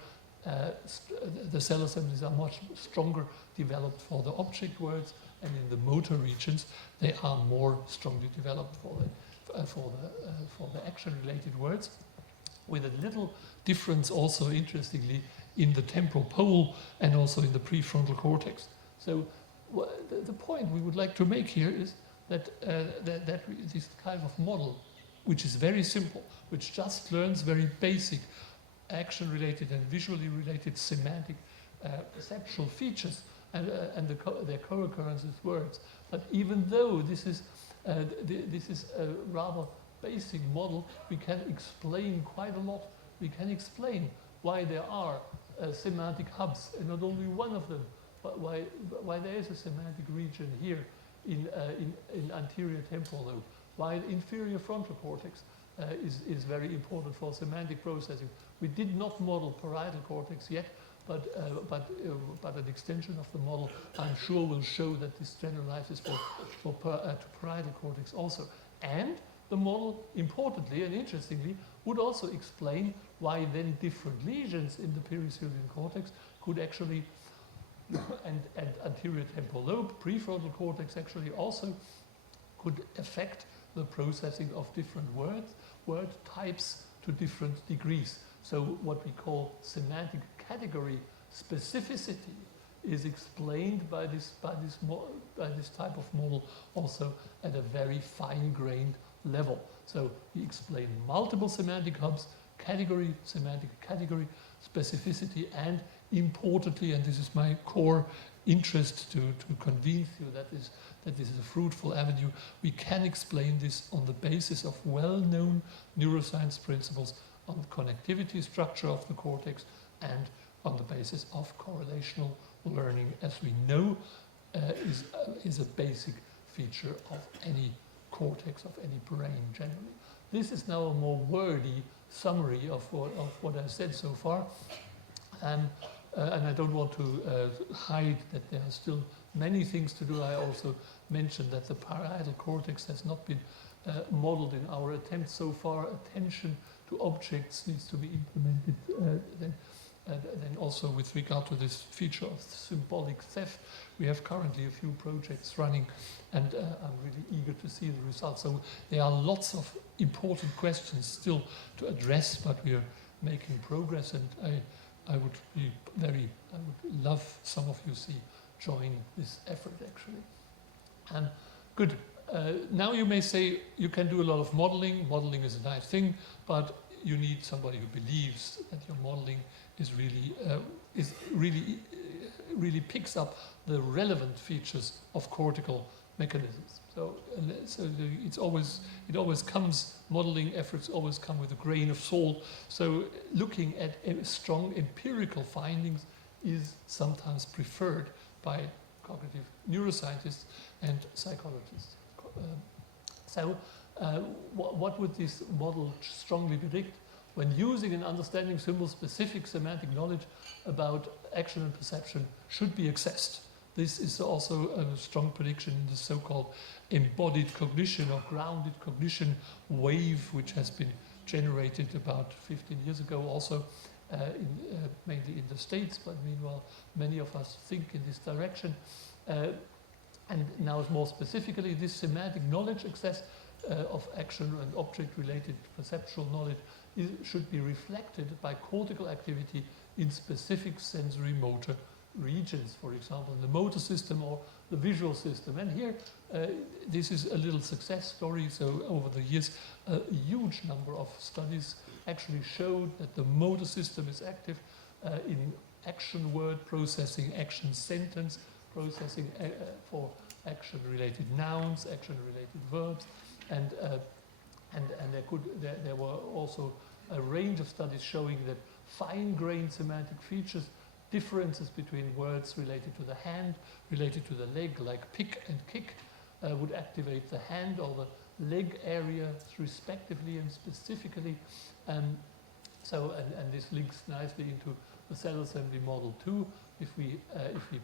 The cell assemblies are much stronger developed for the object words, and in the motor regions, they are more strongly developed for the action-related words, with a little difference also, interestingly, in the temporal pole and also in the prefrontal cortex. So the point we would like to make here is that this kind of model, which is very simple, which just learns very basic action-related and visually related semantic perceptual features and their co-occurrence with words. But even though this is a rather basic model, we can explain quite a lot. We can explain why there are semantic hubs, and not only one of them, but why there is a semantic region here in anterior temporal lobe, why the inferior frontal cortex is very important for semantic processing. We did not model parietal cortex yet, but an extension of the model, I'm sure, will show that this generalizes to parietal cortex also. And the model, importantly and interestingly, would also explain why then different lesions in the perisylvian cortex could actually, and anterior temporal lobe, prefrontal cortex actually also could affect the processing of different word types to different degrees. So what we call semantic category specificity is explained by this type of model also at a very fine-grained level. So we explain multiple semantic hubs, semantic category, specificity, and importantly, and this is my core interest to convince you that this is a fruitful avenue, we can explain this on the basis of well-known neuroscience principles on the connectivity structure of the cortex and on the basis of correlational learning, as we know is a basic feature of any cortex, of any brain generally. This is now a more wordy summary of what I've said so far. And I don't want to hide that there are still many things to do. I also mentioned that the parietal cortex has not been modeled in our attempts so far. Attention to objects needs to be implemented. Then also with regard to this feature of symbolic theft, we have currently a few projects running, and I'm really eager to see the results. So there are lots of important questions still to address, but we are making progress, and I would love some of you join this effort actually. Good. Now you may say you can do a lot of modeling. Modeling is a nice thing, but you need somebody who believes that your modeling is really picks up the relevant features of cortical mechanisms. So it always comes, modeling efforts always come with a grain of salt. So looking at strong empirical findings is sometimes preferred by cognitive neuroscientists and psychologists. What would this model strongly predict? When using and understanding symbol-specific semantic knowledge about action and perception should be accessed. This is also a strong prediction in the so-called embodied cognition or grounded cognition wave, which has been generated about 15 years ago, also mainly in the States, but meanwhile many of us think in this direction. And now more specifically, this semantic knowledge access of action and object-related perceptual knowledge should be reflected by cortical activity in specific sensory motor regions, for example, in the motor system or the visual system. And here, this is a little success story. So over the years, a huge number of studies actually showed that the motor system is active in action word processing, action sentence processing for action-related nouns, action-related verbs, and there were also a range of studies showing that fine-grained semantic features, differences between words related to the hand, related to the leg, like pick and kick, would activate the hand or the leg area respectively and specifically. And this links nicely into the cell assembly model too. If we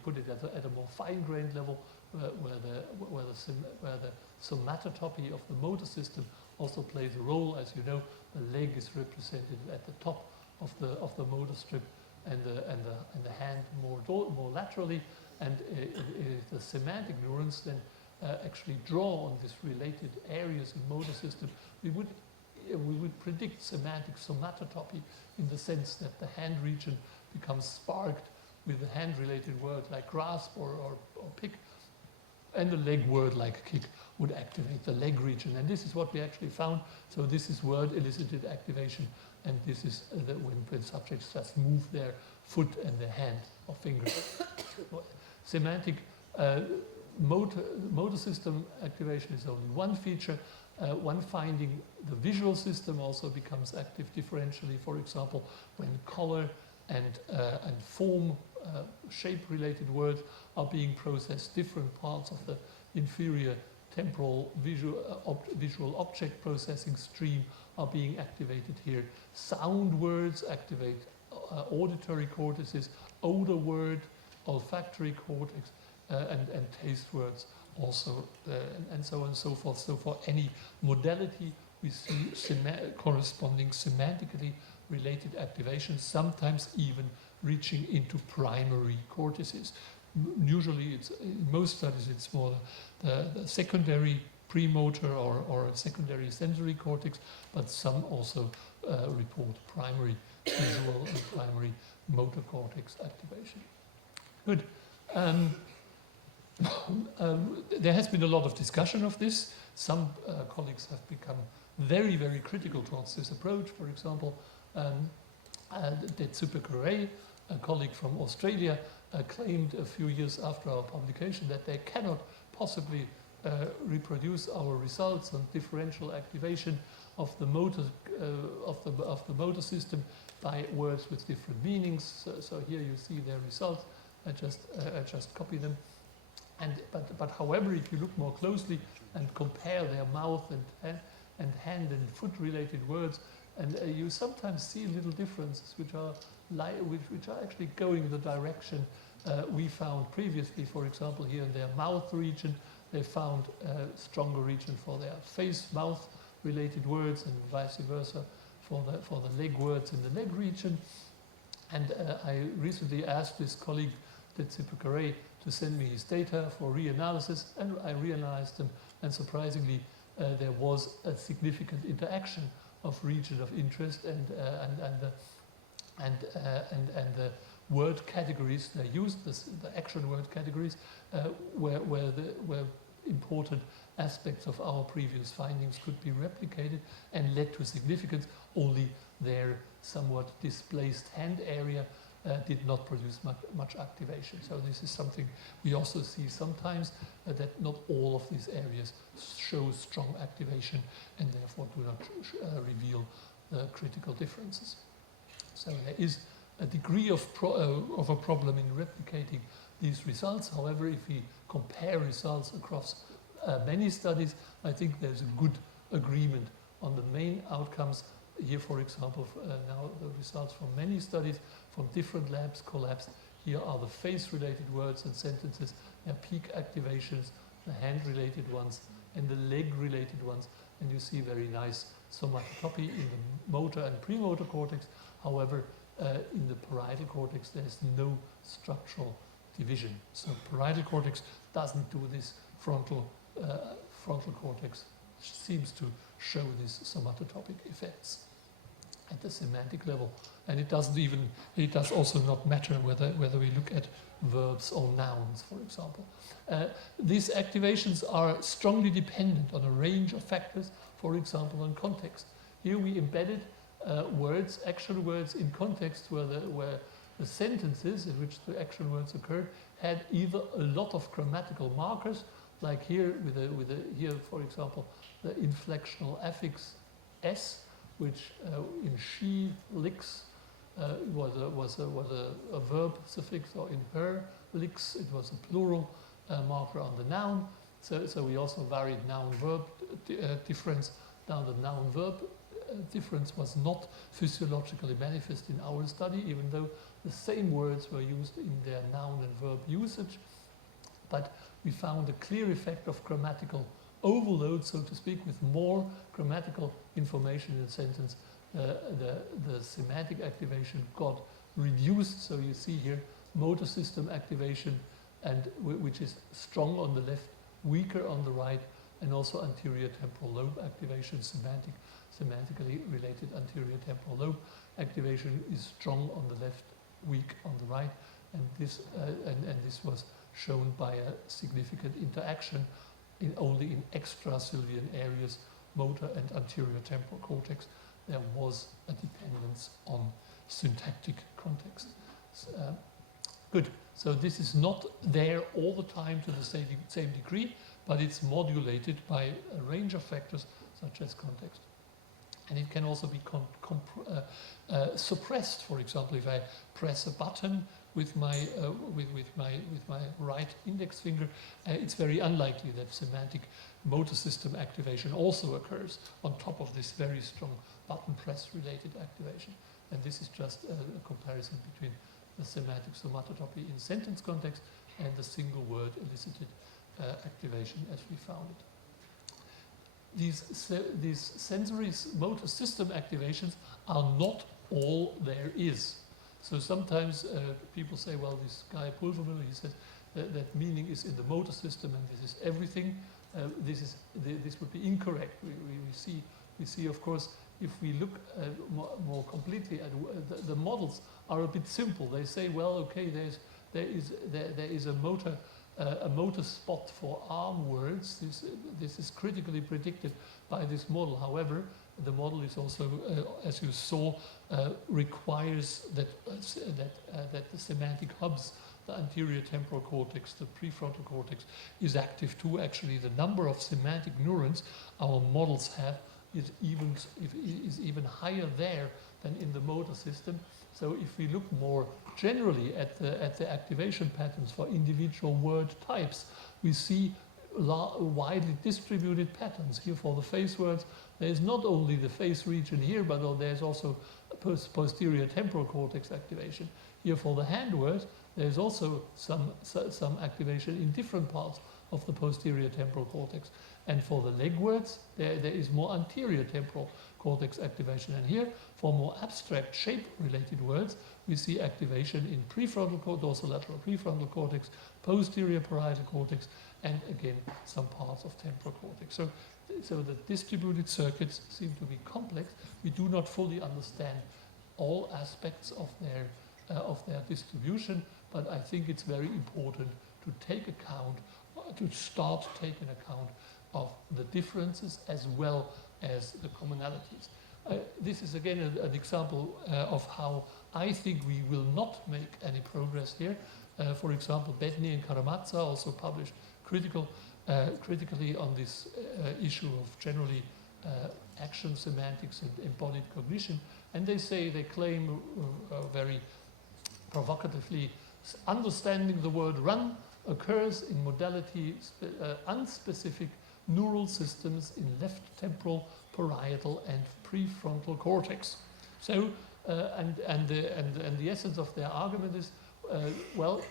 put it at a more fine-grained level, where the somatotopy of the motor system also plays a role. As you know, the leg is represented at the top of the motor strip, and the hand more laterally. And the semantic neurons then actually draw on these related areas in motor system. We would predict semantic somatotopy in the sense that the hand region becomes sparked with the hand-related words like grasp or pick, and the leg word like kick would activate the leg region. And this is what we actually found. So this is word-elicited activation, and this is when subjects just move their foot and their hand or finger. Semantic motor system activation is only one feature. One finding, the visual system also becomes active differentially. For example, when color and form, shape-related words are being processed, different parts of the inferior temporal visual object processing stream are being activated here. Sound words activate auditory cortices, odor word, olfactory cortex, and taste words also, and so on and so forth. So for any modality, we see corresponding semantically related activations, sometimes even reaching into primary cortices. Usually, in most studies, it's more the secondary premotor or secondary sensory cortex, but some also report primary visual and primary motor cortex activation. Good. There has been a lot of discussion of this. Some colleagues have become very, very critical towards this approach. For example, Detsupe Correa, a colleague from Australia, claimed a few years after our publication that they cannot possibly reproduce our results on differential activation of the motor motor system by words with different meanings. So here you see their results. I just copy them. But however, if you look more closely and compare their mouth and and hand and foot related words, and you sometimes see little differences which are actually going in the direction we found previously. For example, here in their mouth region, they found a stronger region for their face-mouth related words, and vice versa for the leg words in the leg region. And I recently asked this colleague, Plenary, to send me his data for reanalysis, and I reanalyzed them, and surprisingly there was a significant interaction of region of interest and the word categories they used, the action word categories, where important aspects of our previous findings could be replicated and led to significance. Only their somewhat displaced hand area did not produce much activation. So this is something we also see sometimes, that not all of these areas show strong activation and therefore do not reveal critical differences. So there is a degree of a problem in replicating these results. However, if we compare results across many studies, I think there's a good agreement on the main outcomes. Here, for example, now the results from many studies from different labs collapsed. Here are the face-related words and sentences, their peak activations, the hand-related ones, and the leg-related ones. And you see very nice somatotopy in the motor and premotor cortex. However, in the parietal cortex, there's no structural division. So parietal cortex doesn't do this. Frontal cortex seems to show these somatotopic effects at the semantic level. And it does also not matter whether we look at verbs or nouns, for example. These activations are strongly dependent on a range of factors, for example, on context. Here we embedded words, action words, in context where the sentences in which the action words occurred had either a lot of grammatical markers, like here here, for example, the inflectional affix s, which in she licks was a verb suffix, or in her licks it was a plural marker on the noun. So we also varied noun-verb difference. Now the noun-verb difference was not physiologically manifest in our study, even though the same words were used in their noun and verb usage. But we found a clear effect of grammatical overload, so to speak, with more grammatical information in a sentence. The semantic activation got reduced. So you see here motor system activation, and which is strong on the left, weaker on the right, and also anterior temporal lobe activation, semantically related anterior temporal lobe activation is strong on the left, weak on the right, and this was shown by a significant interaction only in extra-sylvian areas, motor and anterior temporal cortex. There was a dependence on syntactic context. Good. So this is not there all the time to the same degree, but it's modulated by a range of factors such as context. And it can also be suppressed. For example, if I press a button with my right index finger, it's very unlikely that semantic motor system activation also occurs on top of this very strong button press related activation. And this is just a comparison between the semantic somatotopy in sentence context and the single word elicited activation as we found it. These sensory motor system activations are not all there is. So sometimes people say, well, this guy Pulvermüller, he said that meaning is in the motor system and this is everything. This would be incorrect. We see, of course, if we look more completely at the models are a bit simple. They say, well, okay, there is a motor spot for arm words. This is critically predicted by this model. However, the model is also, as you saw, requires that the semantic hubs, the anterior temporal cortex, the prefrontal cortex, is active too. Actually, the number of semantic neurons our models have is even higher there than in the motor system. So if we look more generally at the activation patterns for individual word types, we see widely distributed patterns. Here for the face words, there's not only the face region here, but there's also posterior temporal cortex activation. Here for the hand words, there's also some activation in different parts of the posterior temporal cortex. And for the leg words, there is more anterior temporal cortex activation. And here, for more abstract shape-related words, we see activation in prefrontal dorsolateral prefrontal cortex, posterior parietal cortex, and again, some parts of temporal cortex. So the distributed circuits seem to be complex. We do not fully understand all aspects of their distribution, but I think it's very important to take account, to start taking account of the differences as well as the commonalities. This is again an example of how I think we will not make any progress here. For example, Bedney and Karamazza also published critically on this issue of generally action semantics and embodied cognition, and they claim very provocatively, understanding the word run occurs in modality unspecific neural systems in left temporal, parietal, and prefrontal cortex. So, and the essence of their argument is, well,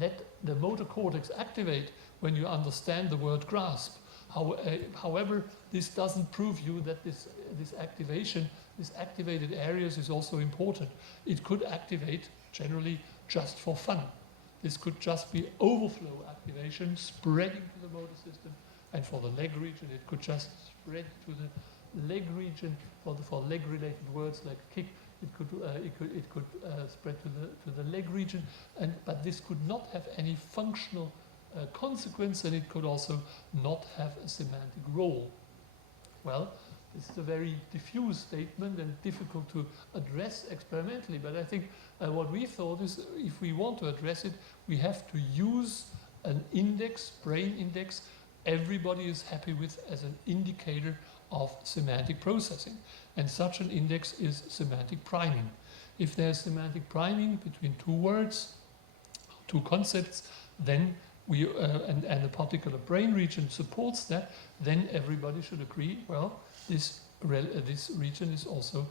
let the motor cortex activate when you understand the word grasp. However, this doesn't prove you that this activation, this activated areas is also important. It could activate generally just for fun. This could just be overflow activation, spreading to the motor system, and for the leg region, it could just spread to the leg region. For leg-related words like kick, it could spread to the leg region, but this could not have any functional consequence, and it could also not have a semantic role. Well, this is a very diffuse statement and difficult to address experimentally, but I think what we thought is if we want to address it, we have to use an index, brain index, everybody is happy with as an indicator of semantic processing. And such an index is semantic priming. If there's semantic priming between two words, two concepts, then we, and a particular brain region supports that, then everybody should agree, well, this region is also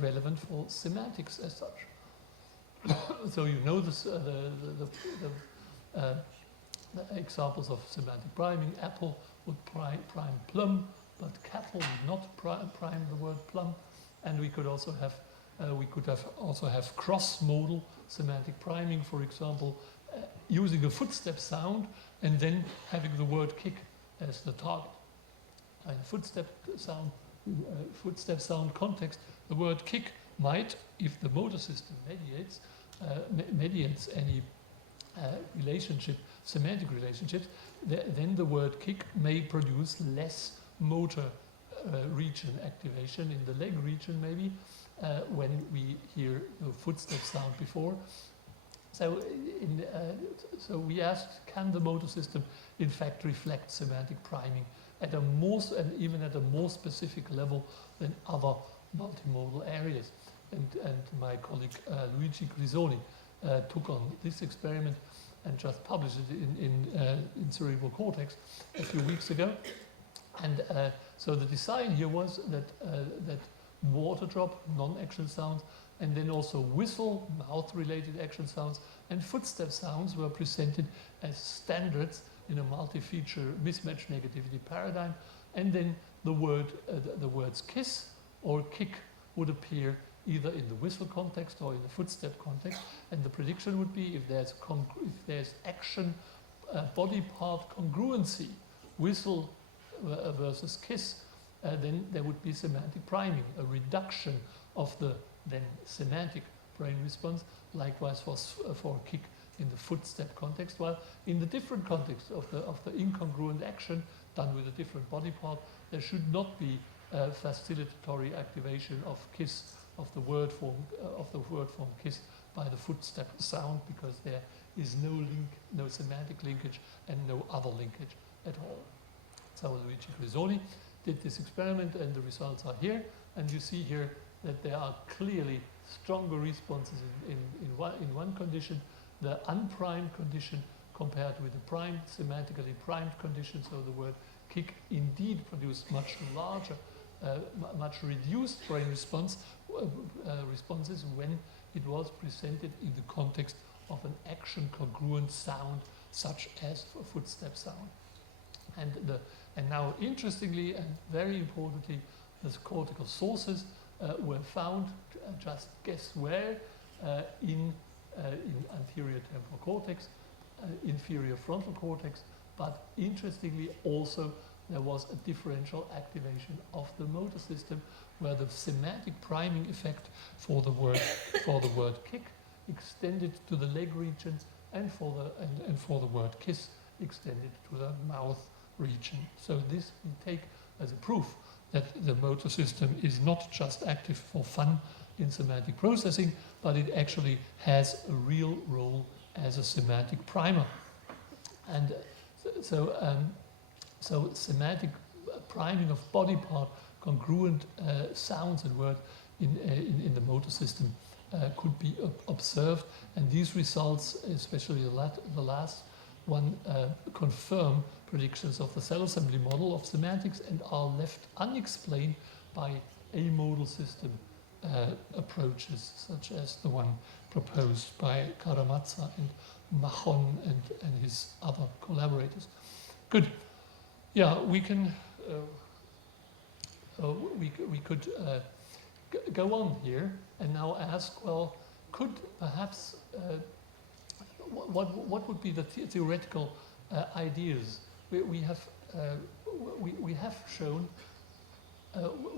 relevant for semantics as such. So you know this, the examples of semantic priming. Apple would prime plum, but cattle would not prime the word plum. And we could also have cross-modal semantic priming, for example, using a footstep sound and then having the word kick as the target. In footstep sound context, the word kick might, if the motor system mediates any relationship, semantic relationships, then the word kick may produce less motor region activation in the leg region maybe when we hear the footstep sound before. So, so we asked, can the motor system in fact reflect semantic priming at a more, and even at a more specific level than other multimodal areas? And my colleague Luigi Grisoni took on this experiment and just published it in cerebral cortex a few weeks ago. And so the design here was that water drop, non-action sounds, and then also whistle, mouth-related action sounds, and footstep sounds were presented as standards in a multi-feature mismatch negativity paradigm, and then the words kiss or kick would appear either in the whistle context or in the footstep context, and the prediction would be if there's action body part congruency, whistle versus kiss, then there would be semantic priming, a reduction of the then semantic brain response, likewise for kick in the footstep context, while in the different context of the incongruent action done with a different body part, there should not be facilitatory activation of kiss, of the word form kiss by the footstep sound, because there is no link, no semantic linkage and no other linkage at all. So Luigi Grisoni did this experiment and the results are here, and you see here that there are clearly stronger responses in one condition. The unprimed condition compared with the primed, semantically primed condition. So the word kick indeed produced much larger, much reduced brain responses when it was presented in the context of an action congruent sound, such as a footstep sound. And now, interestingly and very importantly, the cortical sources were found, just guess where, in anterior temporal cortex, inferior frontal cortex, but interestingly also there was a differential activation of the motor system where the semantic priming effect for the word kick extended to the leg regions and for the word kiss extended to the mouth region. So this we take as a proof that the motor system is not just active for fun in semantic processing, but it actually has a real role as a semantic primer. And so semantic priming of body part congruent sounds and words in the motor system could be observed, and these results, especially the last one, confirm predictions of the cell assembly model of semantics and are left unexplained by amodal system approaches, such as the one proposed by Karamazza and Machon and his other collaborators. Good. Yeah, we can. We could go on here and now ask, well, could perhaps what would be the theoretical ideas? We have shown,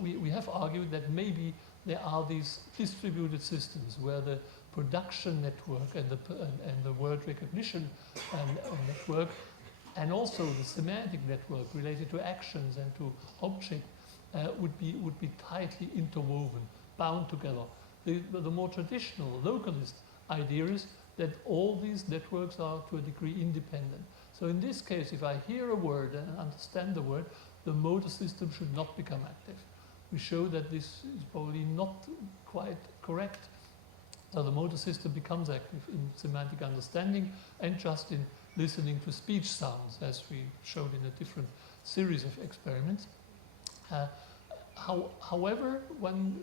we have argued that maybe there are these distributed systems where the production network and the word recognition network, and also the semantic network related to actions and to object would be tightly interwoven, bound together. The more traditional localist idea is that all these networks are to a degree independent. So in this case, if I hear a word and understand the word, the motor system should not become active. We show that this is probably not quite correct. So the motor system becomes active in semantic understanding and just in listening to speech sounds, as we showed in a different series of experiments. However, one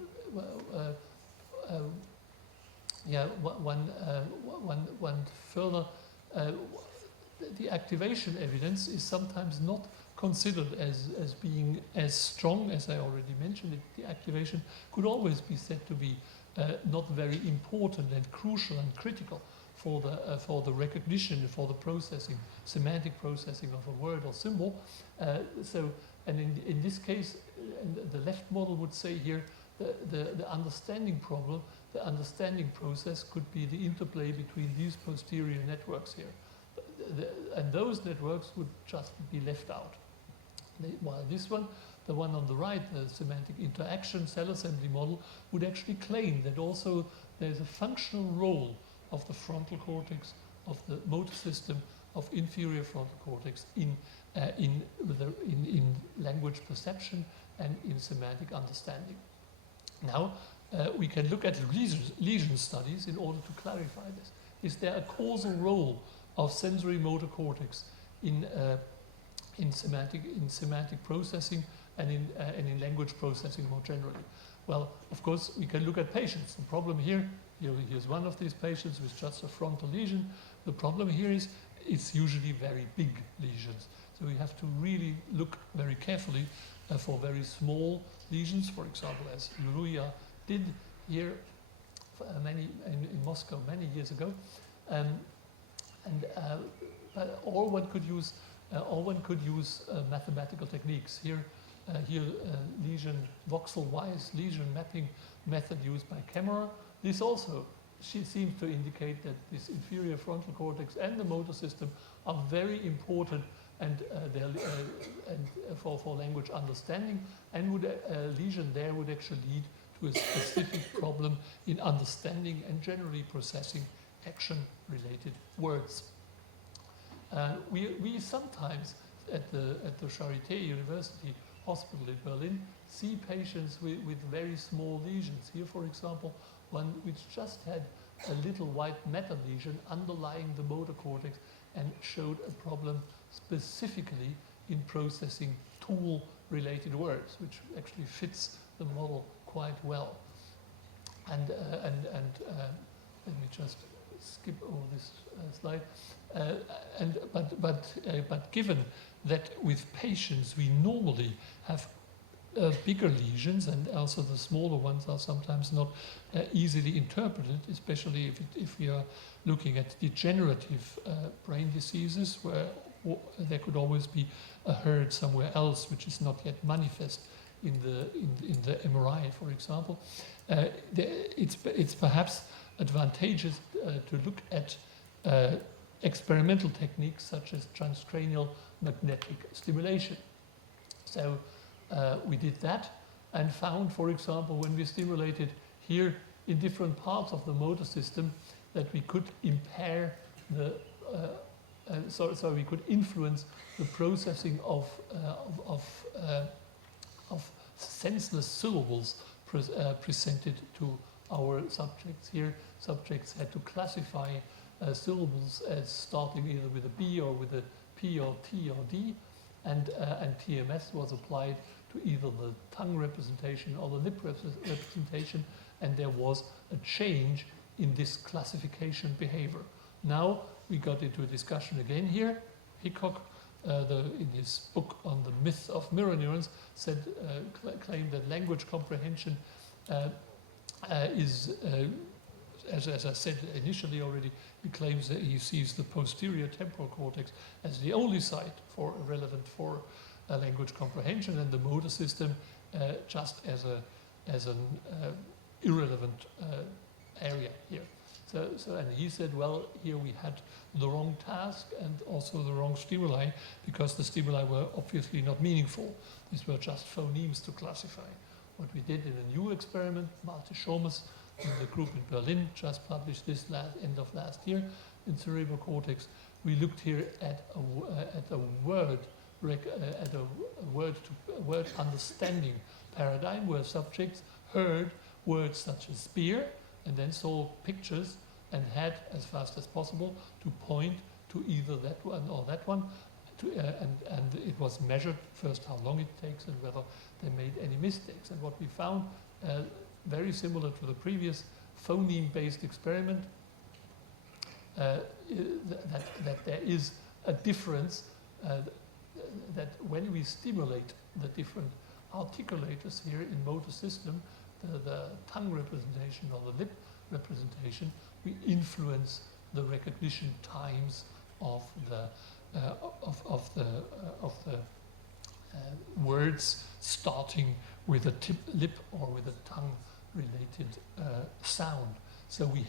further, the activation evidence is sometimes not considered as being as strong as I already mentioned. The activation could always be said to be not very important and crucial and critical for the recognition, for the processing, semantic processing of a word or symbol. And in this case, the left model would say here, the understanding problem, the understanding process could be the interplay between these posterior networks here. And those networks would just be left out. While this one, the one on the right, the semantic interaction cell assembly model, would actually claim that also there's a functional role of the frontal cortex, of the motor system, of inferior frontal cortex in language perception and in semantic understanding. Now, we can look at lesion studies in order to clarify this. Is there a causal role of sensory motor cortex in semantic processing and in language processing more generally? Well, of course, we can look at patients. The problem here's one of these patients with just a frontal lesion. The problem here is it's usually very big lesions. So we have to really look very carefully for very small lesions, for example, as Luria did here in Moscow many years ago. Or one could use mathematical techniques. Here, lesion voxel-wise lesion mapping method used by camera. This also seems to indicate that this inferior frontal cortex and the motor system are very important and for language understanding, and a lesion there would actually lead to a specific problem in understanding and generally processing action-related words. We sometimes at the Charité University Hospital in Berlin see patients with very small lesions. Here, for example, one which just had a little white matter lesion underlying the motor cortex and showed a problem specifically in processing tool-related words, which actually fits the model quite well. And let me just skip over this slide. But given that with patients we normally have bigger lesions, and also the smaller ones are sometimes not easily interpreted, especially if we are looking at degenerative brain diseases, where there could always be a hurt somewhere else which is not yet manifest in the MRI, for example. It's perhaps advantageous to look at experimental techniques such as transcranial magnetic stimulation. So we did that and found, for example, when we stimulated here in different parts of the motor system, that we could impair the, so we could influence the processing of senseless syllables presented to our subjects. Here, subjects had to classify syllables as starting either with a B or with a P or T or D, and TMS was applied to either the tongue representation or the lip representation, and there was a change in this classification behavior. Now we got into a discussion again here. Hickok, in his book on the myth of mirror neurons, claimed that language comprehension is, as I said initially already, he claims that he sees the posterior temporal cortex as the only site relevant for language comprehension, and the motor system just as an irrelevant area here. So, and he said, well, here we had the wrong task and also the wrong stimuli, because the stimuli were obviously not meaningful. These were just phonemes to classify. What we did in a new experiment, Malte Schomes and the group in Berlin just published this end of last year in cerebral cortex. We looked here at a word understanding paradigm, where subjects heard words such as spear and then saw pictures and had, as fast as possible, to point to either that one or that one, and it was measured first how long it takes and whether they made any mistakes. And what we found, very similar to the previous phoneme-based experiment, that there is a difference, that when we stimulate the different articulators here in motor system, the tongue representation or the lip representation, we influence the recognition times of the words starting with a lip or with a tongue related sound. So we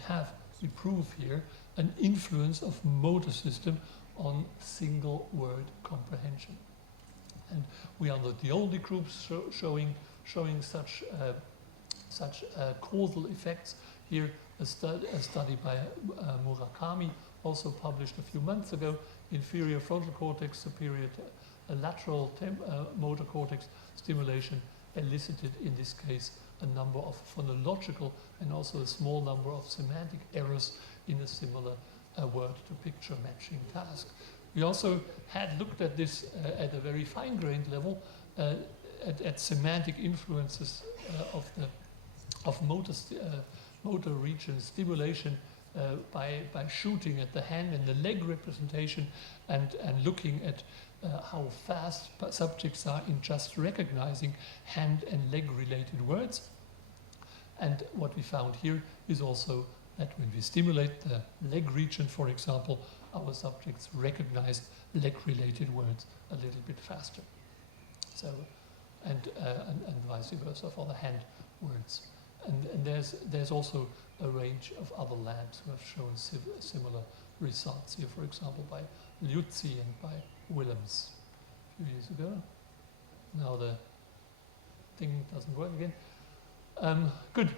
prove here an influence of motor system on single word comprehension. And we are not the only groups showing such causal effects. Here a study by Murakami, also published a few months ago, inferior frontal cortex, superior lateral motor cortex stimulation elicited in this case a number of phonological and also a small number of semantic errors in a similar word to picture matching task. We also had looked at this at a very fine-grained level at semantic influences of motor region stimulation by shooting at the hand and the leg representation and looking at how fast subjects are in just recognizing hand and leg related words. And what we found here is also that when we stimulate the leg region, for example, our subjects recognize leg related words a little bit faster. So, and vice versa for the hand words. And there's also a range of other labs who have shown similar results here, for example, by Liuzzi and by Willems a few years ago. Now the thing doesn't work again. Good.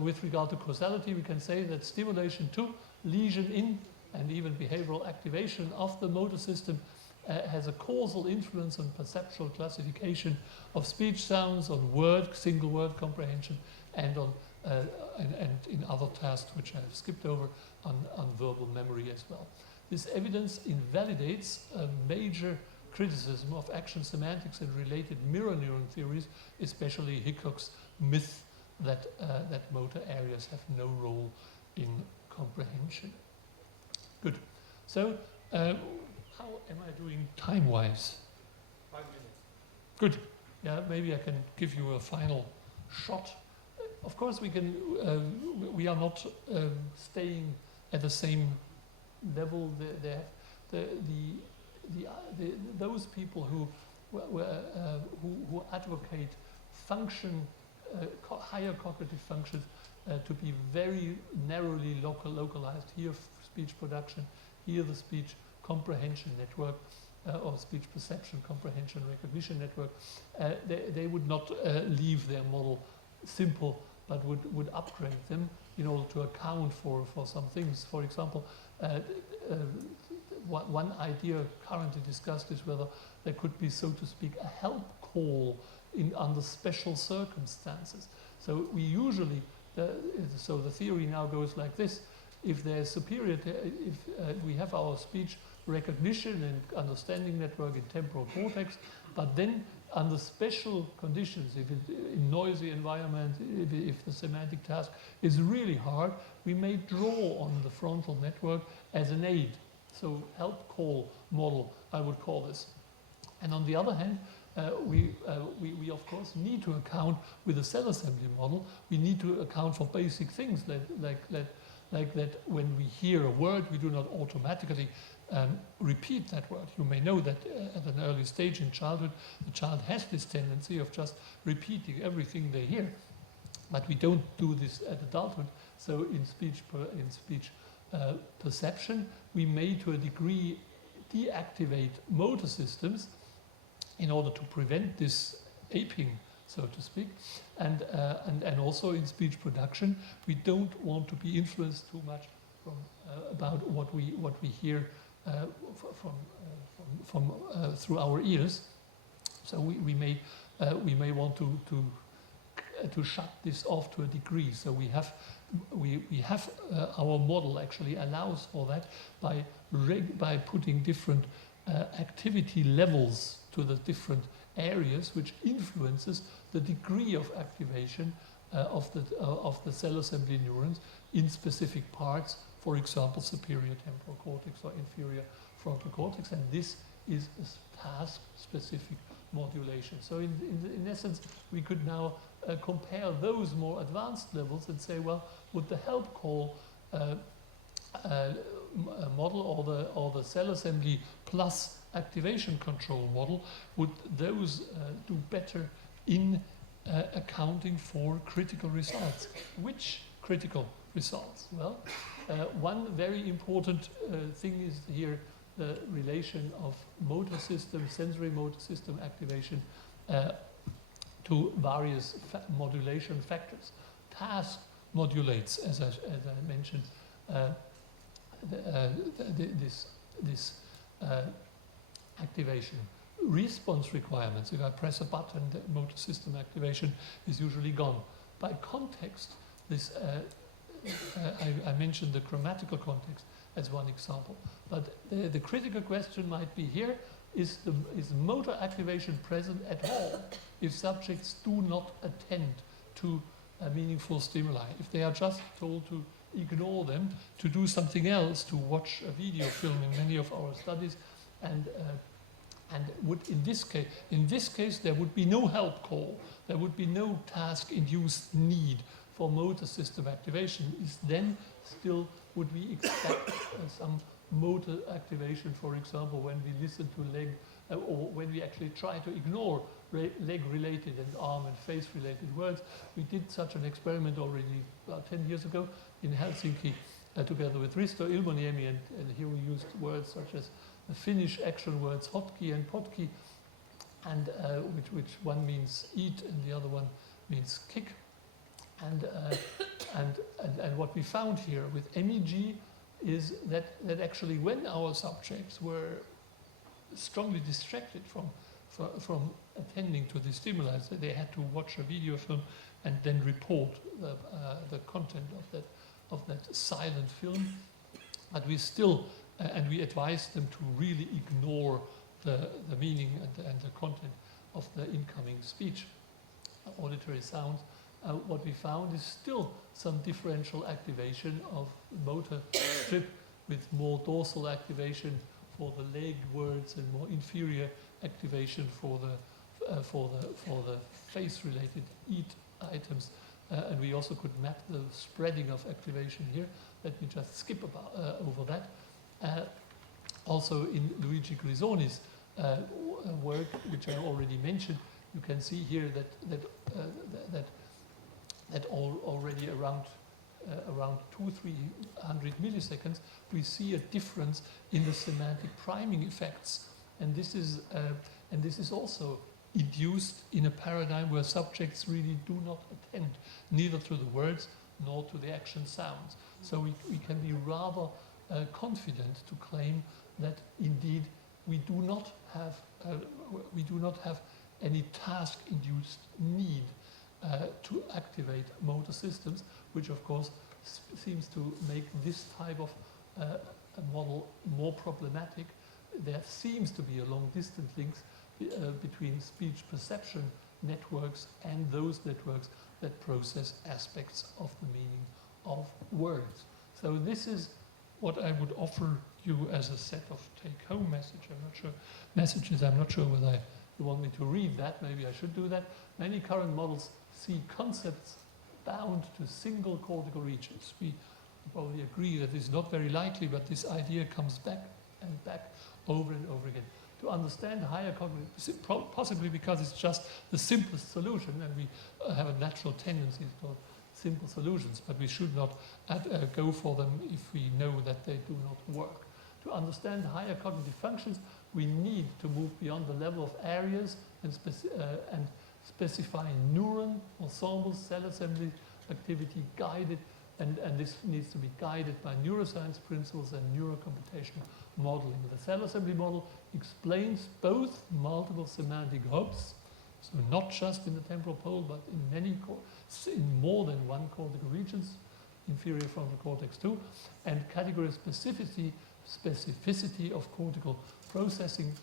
With regard to causality, we can say that stimulation to lesion in and even behavioral activation of the motor system has a causal influence on perceptual classification of speech sounds, on single word comprehension, and on and in other tasks which I have skipped over, on verbal memory as well. This evidence invalidates a major criticism of action semantics and related mirror neuron theories, especially Hickok's myth that motor areas have no role in comprehension. Good. So, how am I doing time-wise? 5 minutes. Good. Yeah, maybe I can give you a final shot. Of course, we can. We are not staying at the same level. Those people who advocate higher cognitive functions to be very narrowly localized. Here, speech production. Here, the speech comprehension network or speech perception comprehension recognition network. They would not leave their model simple, but would upgrade them in order to account for some things. For example, one idea currently discussed is whether there could be, so to speak, a help call under special circumstances. So we usually, so the theory now goes like this: if there's superior, if we have our speech recognition and understanding network in temporal cortex, but then under special conditions, if in noisy environment, if the semantic task is really hard, we may draw on the frontal network as an aid. So help call model, I would call this. And on the other hand, we of course need to account with the cell assembly model. We need to account for basic things like that when we hear a word, we do not automatically repeat that word. You may know that at an early stage in childhood, the child has this tendency of just repeating everything they hear, but we don't do this at adulthood. So in speech perception, we may, to a degree, deactivate motor systems in order to prevent this aping, so to speak, and also in speech production, we don't want to be influenced too much from about what we hear from through our ears. So we may want to shut this off to a degree. So we have our model actually allows for that by putting different activity levels to the different areas, which influences the degree of activation of the cell assembly neurons in specific parts, for example, superior temporal cortex or inferior frontal cortex, and this is a task-specific modulation. So in essence, we could now compare those more advanced levels and say, well, would the help call model or the cell assembly plus activation control model, would those do better in accounting for critical results? Which critical results? Well, one very important thing is here the relation of motor system, sensory motor system activation to various modulation factors. Task modulates, as I mentioned, this activation. Response requirements, if I press a button, the motor system activation is usually gone. By context, this I mentioned the grammatical context as one example. But the critical question might be here, is motor activation present at all if subjects do not attend to a meaningful stimuli? If they are just told to ignore them, to do something else, to watch a video film in many of our studies, and would in this case there would be no help call, there would be no task-induced need for motor system activation. Is then still would we expect some motor activation, for example, when we listen to leg, or when we actually try to ignore leg-related and arm and face-related words? We did such an experiment already about 10 years ago in Helsinki, together with Risto Ilmoniemi, and here we used words such as the Finnish action words hotki and potki, and which one means eat and the other one means kick. And what we found here with MEG is that actually when our subjects were strongly distracted from attending to the stimuli. So they had to watch a video film and then report the content of that silent film. But we still, and we advised them to really ignore the meaning and the content of the incoming speech, auditory sounds. What we found is still some differential activation of motor strip with more dorsal activation for the leg words and more inferior activation for the face-related eat items. And we also could map the spreading of activation here. Let me just skip over that. Also in Luigi Grisoni's work, which I already mentioned, you can see here that already around 200-300 milliseconds, we see a difference in the semantic priming effects, and this is also induced in a paradigm where subjects really do not attend neither to the words nor to the action sounds. So we can be rather confident to claim that indeed we do not have any task-induced need to activate motor systems, which of course seems to make this type of a model more problematic. There seems to be a long-distance link between speech perception networks and those networks that process aspects of the meaning of words. So this is what I would offer you as a set of take-home messages. I'm not sure whether you want me to read that. Maybe I should do that. Many current models see concepts bound to single cortical regions. We probably agree that it's not very likely, but this idea comes back and back over and over again. To understand higher cognitive, possibly because it's just the simplest solution, and we have a natural tendency for simple solutions, but we should not go for them if we know that they do not work. To understand higher cognitive functions, we need to move beyond the level of areas and specify neuron, ensembles, cell assembly, activity guided, and this needs to be guided by neuroscience principles and neurocomputational modeling. The cell assembly model explains both multiple semantic hubs, so not just in the temporal pole, but in more than one cortical regions, inferior frontal cortex 2, and category specificity of cortical processing,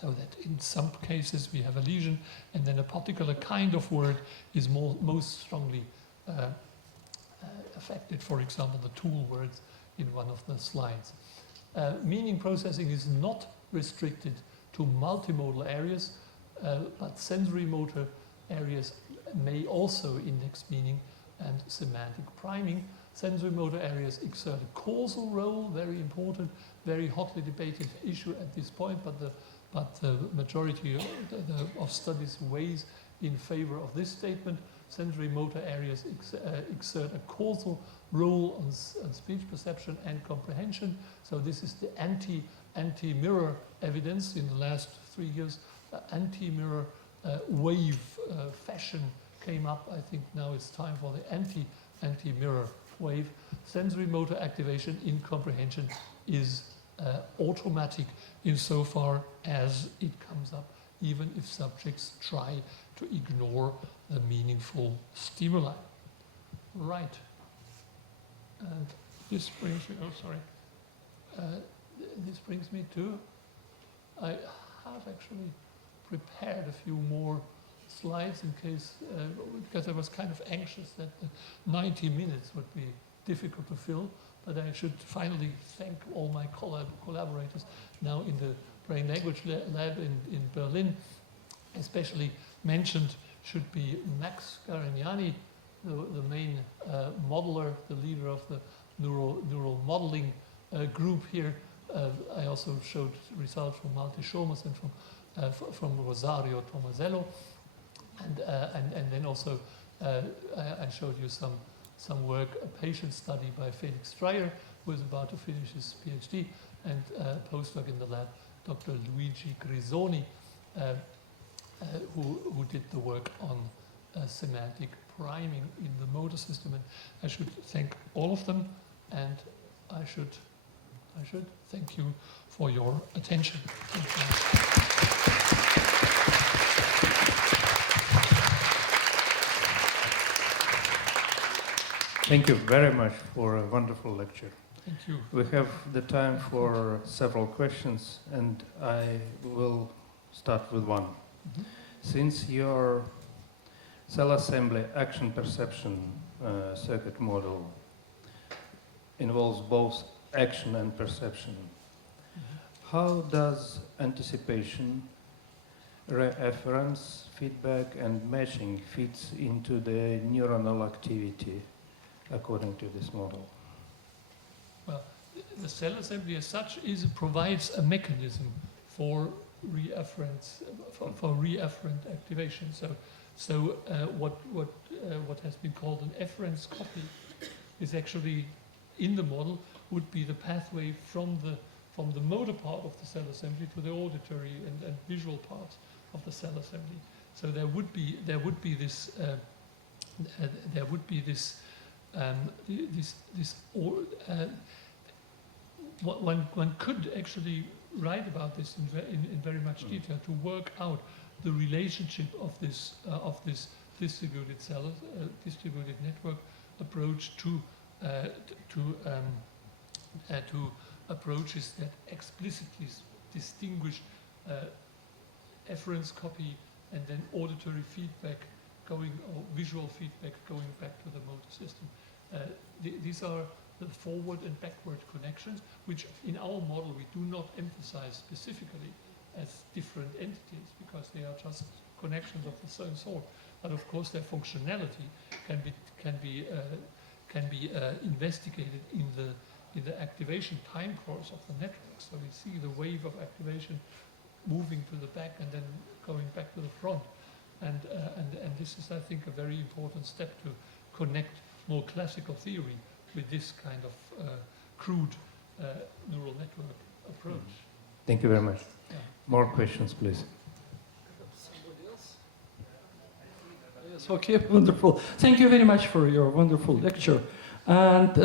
so that in some cases we have a lesion and then a particular kind of word is most strongly affected, for example, the tool words in one of the slides. Meaning processing is not restricted to multimodal areas, but sensory motor areas may also index meaning and semantic priming. Sensory motor areas exert a causal role, very important, very hotly debated issue at this point, but the majority of studies weighs in favor of this statement. Sensory motor areas exert a causal role on speech perception and comprehension. So this is the anti-mirror evidence in the last 3 years. Anti-mirror wave fashion came up. I think now it's time for the anti-mirror wave. Sensory motor activation in comprehension is automatic insofar as it comes up, even if subjects try to ignore the meaningful stimuli. Right. And this brings me, this brings me to, I have actually prepared a few more slides in case, because I was kind of anxious that the 90 minutes would be difficult to fill, but I should finally thank all my collaborators now in the Brain Language Lab in Berlin. Especially mentioned should be Max Garignani, the main modeler, the leader of the neural modeling group here. I also showed results from Malte Schomas and from Rosario Tomasello, and then also I showed you some work, a patient study by Felix Friedemann, who is about to finish his PhD, and a postdoc in the lab, Dr. Luigi Grisoni, who did the work on semantic priming in the motor system. And I should thank all of them, and I should I should thank you for your attention. Thank you. Thank you very much for a wonderful lecture. Thank you. We have the time for several questions, and I will start with one. Since your cell assembly action perception circuit model involves both action and perception, how does anticipation, reference, feedback, and matching fits into the neuronal activity according to this model? Well, the cell assembly as such provides a mechanism for reafferent activation. So what has been called an efference copy is actually in the model would be the pathway from the motor part of the cell assembly to the auditory and visual parts of the cell assembly. So one could actually write about this in very much detail to work out the relationship of this distributed distributed network approach to approaches that explicitly distinguish efference copy and then auditory feedback or visual feedback going back to the motor system. These are the forward and backward connections, which in our model we do not emphasize specifically as different entities because they are just connections of the same sort. But of course, their functionality can be investigated in the activation time course of the network. So we see the wave of activation moving to the back and then going back to the front. And this is, I think, a very important step to connect more classical theory with this kind of crude neural network approach. Thank you very much. Yeah. More questions, please. Somebody else? Yes, okay, wonderful. Thank you very much for your wonderful lecture. And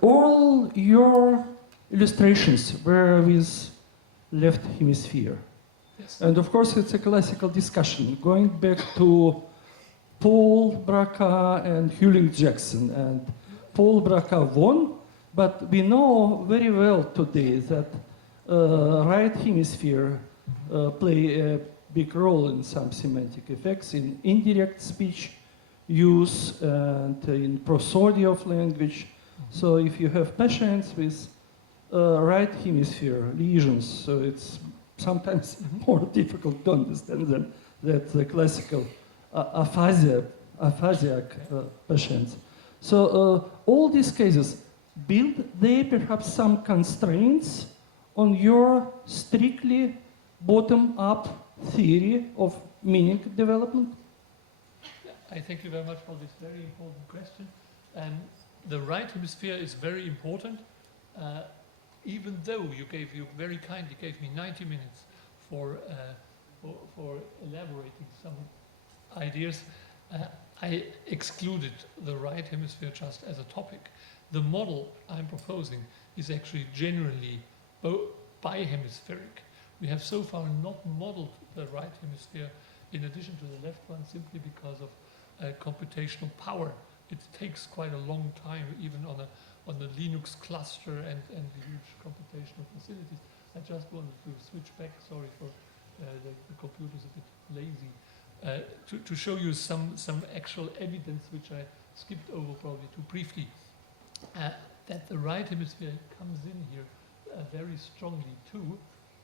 all your illustrations were with left hemisphere. Yes. And of course, it's a classical discussion, going back to Paul Braca and Hewlett-Jackson. And Paul Braca won, but we know very well today that right hemisphere play a big role in some semantic effects, in indirect speech use and in prosody of language. So if you have patients with right hemisphere lesions, so it's sometimes more difficult to understand than that the classical aphasiac patients. So all these cases, build they perhaps some constraints on your strictly bottom-up theory of meaning development? I thank you very much for this very important question. And the right hemisphere is very important, even though you very kindly gave me 90 minutes for elaborating some ideas. I excluded the right hemisphere just as a topic. The model I'm proposing is actually generally bihemispheric. We have so far not modeled the right hemisphere in addition to the left one simply because of computational power. It takes quite a long time, even on the Linux cluster and the huge computational facilities. I just wanted to switch back, sorry for the computer's a bit lazy, to show you some actual evidence which I skipped over probably too briefly, that the right hemisphere comes in here very strongly too,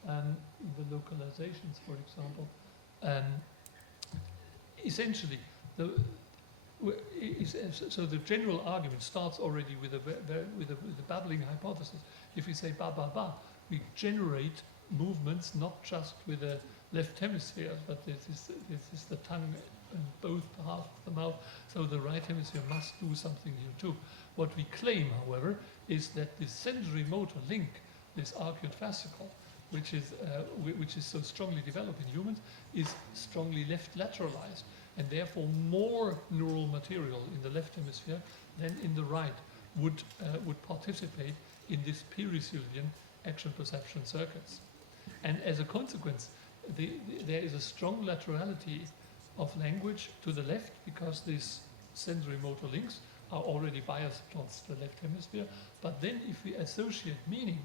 in the localizations, for example. Essentially, so the general argument starts already with a babbling hypothesis. If we say ba ba ba, we generate movements not just with the left hemisphere, but this is the tongue and both half of the mouth. So the right hemisphere must do something here too. What we claim, however, is that the sensory motor link, this arcuate fascicle, which is so strongly developed in humans, is strongly left lateralized, and therefore more neural material in the left hemisphere than in the right would participate in this pericilian action perception circuits. And as a consequence, there is a strong laterality of language to the left because these sensory motor links are already biased towards the left hemisphere. But then if we associate meaning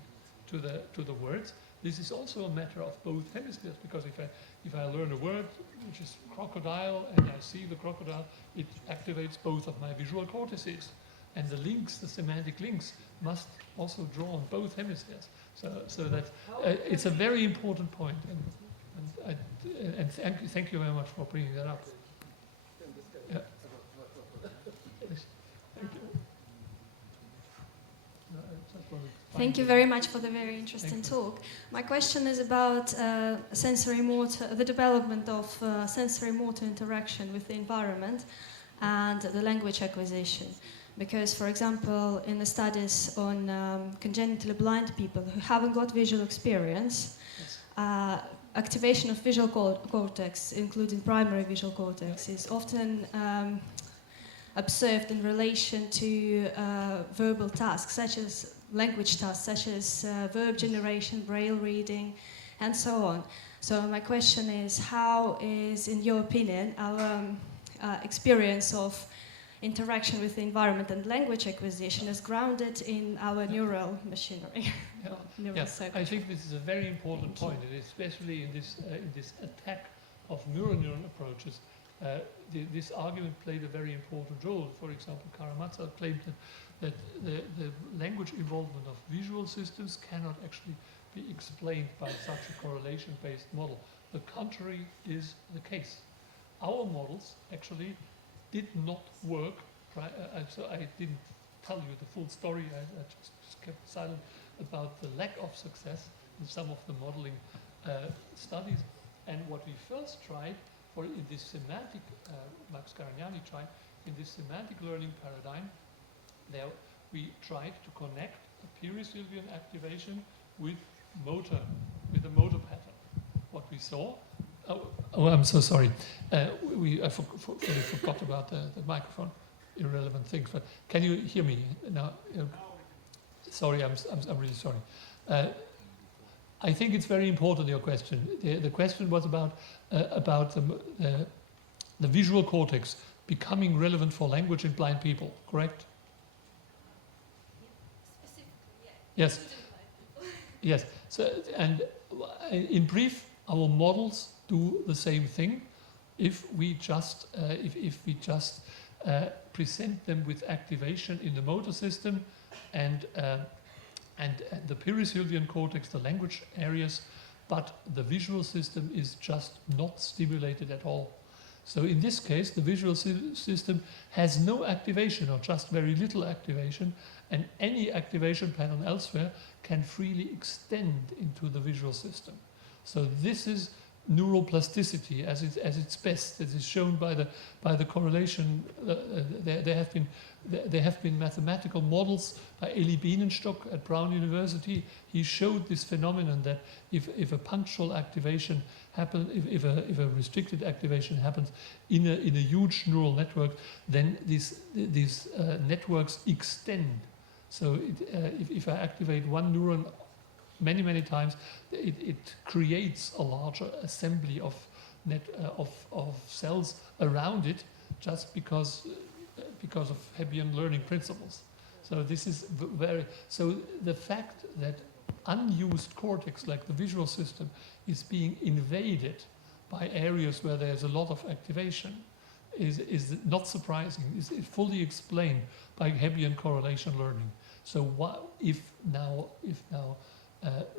to the words, this is also a matter of both hemispheres, because if I learn a word which is crocodile and I see the crocodile, it activates both of my visual cortices. And the links, the semantic links, must also draw on both hemispheres. So that it's a very important point. And thank you very much for bringing that up. Yeah. Thank you. Thank you very much for the very interesting talk. My question is about sensory motor, the development of sensory motor interaction with the environment and the language acquisition. Because, for example, in the studies on congenitally blind people who haven't got visual experience, activation of visual cortex, including primary visual cortex, is often observed in relation to verbal tasks, such as language tasks, such as verb generation, braille reading, and so on. So my question is, how is, in your opinion, our experience of interaction with the environment and language acquisition is grounded in our neural machinery? Neural circuitry. I think this is a very important point, and especially in this attack of neural approaches. This argument played a very important role. For example, Karamazov claimed that the language involvement of visual systems cannot actually be explained by such a correlation-based model. The contrary is the case. Our models actually did not work. So I didn't tell you the full story. I just kept silent about the lack of success in some of the modeling studies. And what we first tried, in this semantic, Max Caragnani tried, in this semantic learning paradigm, there we tried to connect a perisylvian activation with the motor pattern. What we saw, oh I'm so sorry, I forgot about the microphone, irrelevant things, but can you hear me now? Sorry, I'm really sorry. I think it's very important, your question. The question was about the visual cortex becoming relevant for language in blind people, correct? Yes. Yes. So, and in brief, our models do the same thing if we just present them with activation in the motor system and the perisylvian cortex, the language areas, but the visual system is just not stimulated at all. So in this case, the visual system has no activation or just very little activation, and any activation pattern elsewhere can freely extend into the visual system. So this is neural plasticity as its best. It is shown by the correlation. There have been mathematical models by Eli Bienenstock at Brown University. He showed this phenomenon that if a punctual activation happens, if a restricted activation happens in a huge neural network, then these networks extend. So if I activate one neuron many times, it creates a larger assembly of cells around it, just because of Hebbian learning principles. So this is so the fact that unused cortex, like the visual system, is being invaded by areas where there's a lot of activation is not surprising. It's fully explained by Hebbian correlation learning. So if now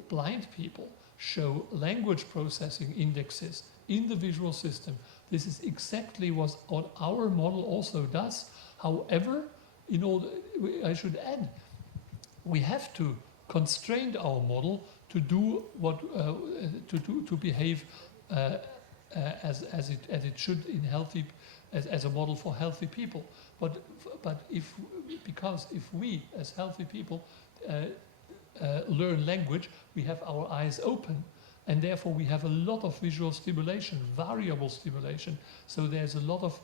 blind people show language processing indexes in the visual system, this is exactly what our model also does. However, I should add, we have to constrain our model to do what to behave as it should in healthy as a model for healthy people. But if we as healthy people learn language, we have our eyes open, and therefore we have a lot of visual stimulation, variable stimulation. So there's a lot of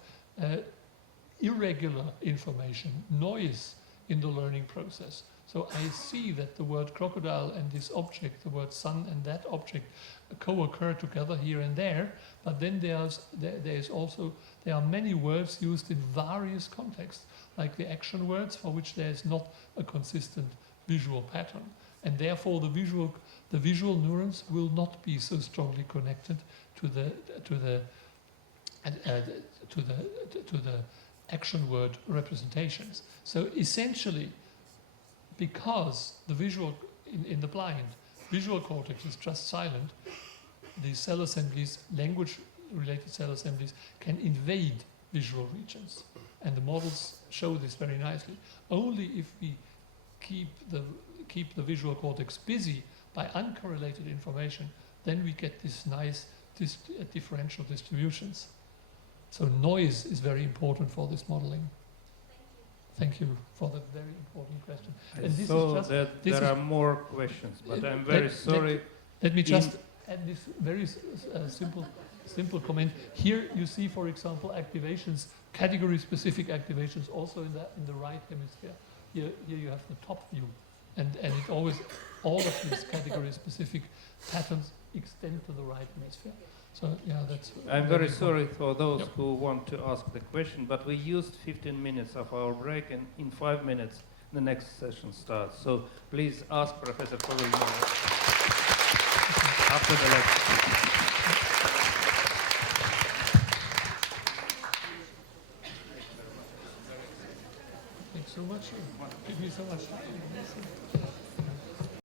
irregular information, noise in the learning process. So I see that the word crocodile and this object, the word sun and that object, co-occur together here and there, but then there are many words used in various contexts, like the action words for which there is not a consistent visual pattern, and therefore the visual neurons will not be so strongly connected to the action word representations. So essentially, because the visual in the blind visual cortex is just silent, these cell assemblies, language-related cell assemblies, can invade visual regions, and the models show this very nicely. Only if we keep the visual cortex busy by uncorrelated information, then we get this nice differential distributions. So noise is very important for this modeling. Thank you for that very important question. And this so is just, that this there is, are more questions, but I'm very sorry. Let me just add this very simple comment. Here you see, for example, activations, category-specific activations, also in the right hemisphere. Here you have the top view, and it always, all of these category-specific patterns extend to the right hemisphere. So yeah, that's. I'm very sorry for those who want to ask the question, but we used 15 minutes of our break, and in 5 minutes the next session starts. So please ask Professor Pulvermüller after the lecture. Thanks so much. Give me so much time.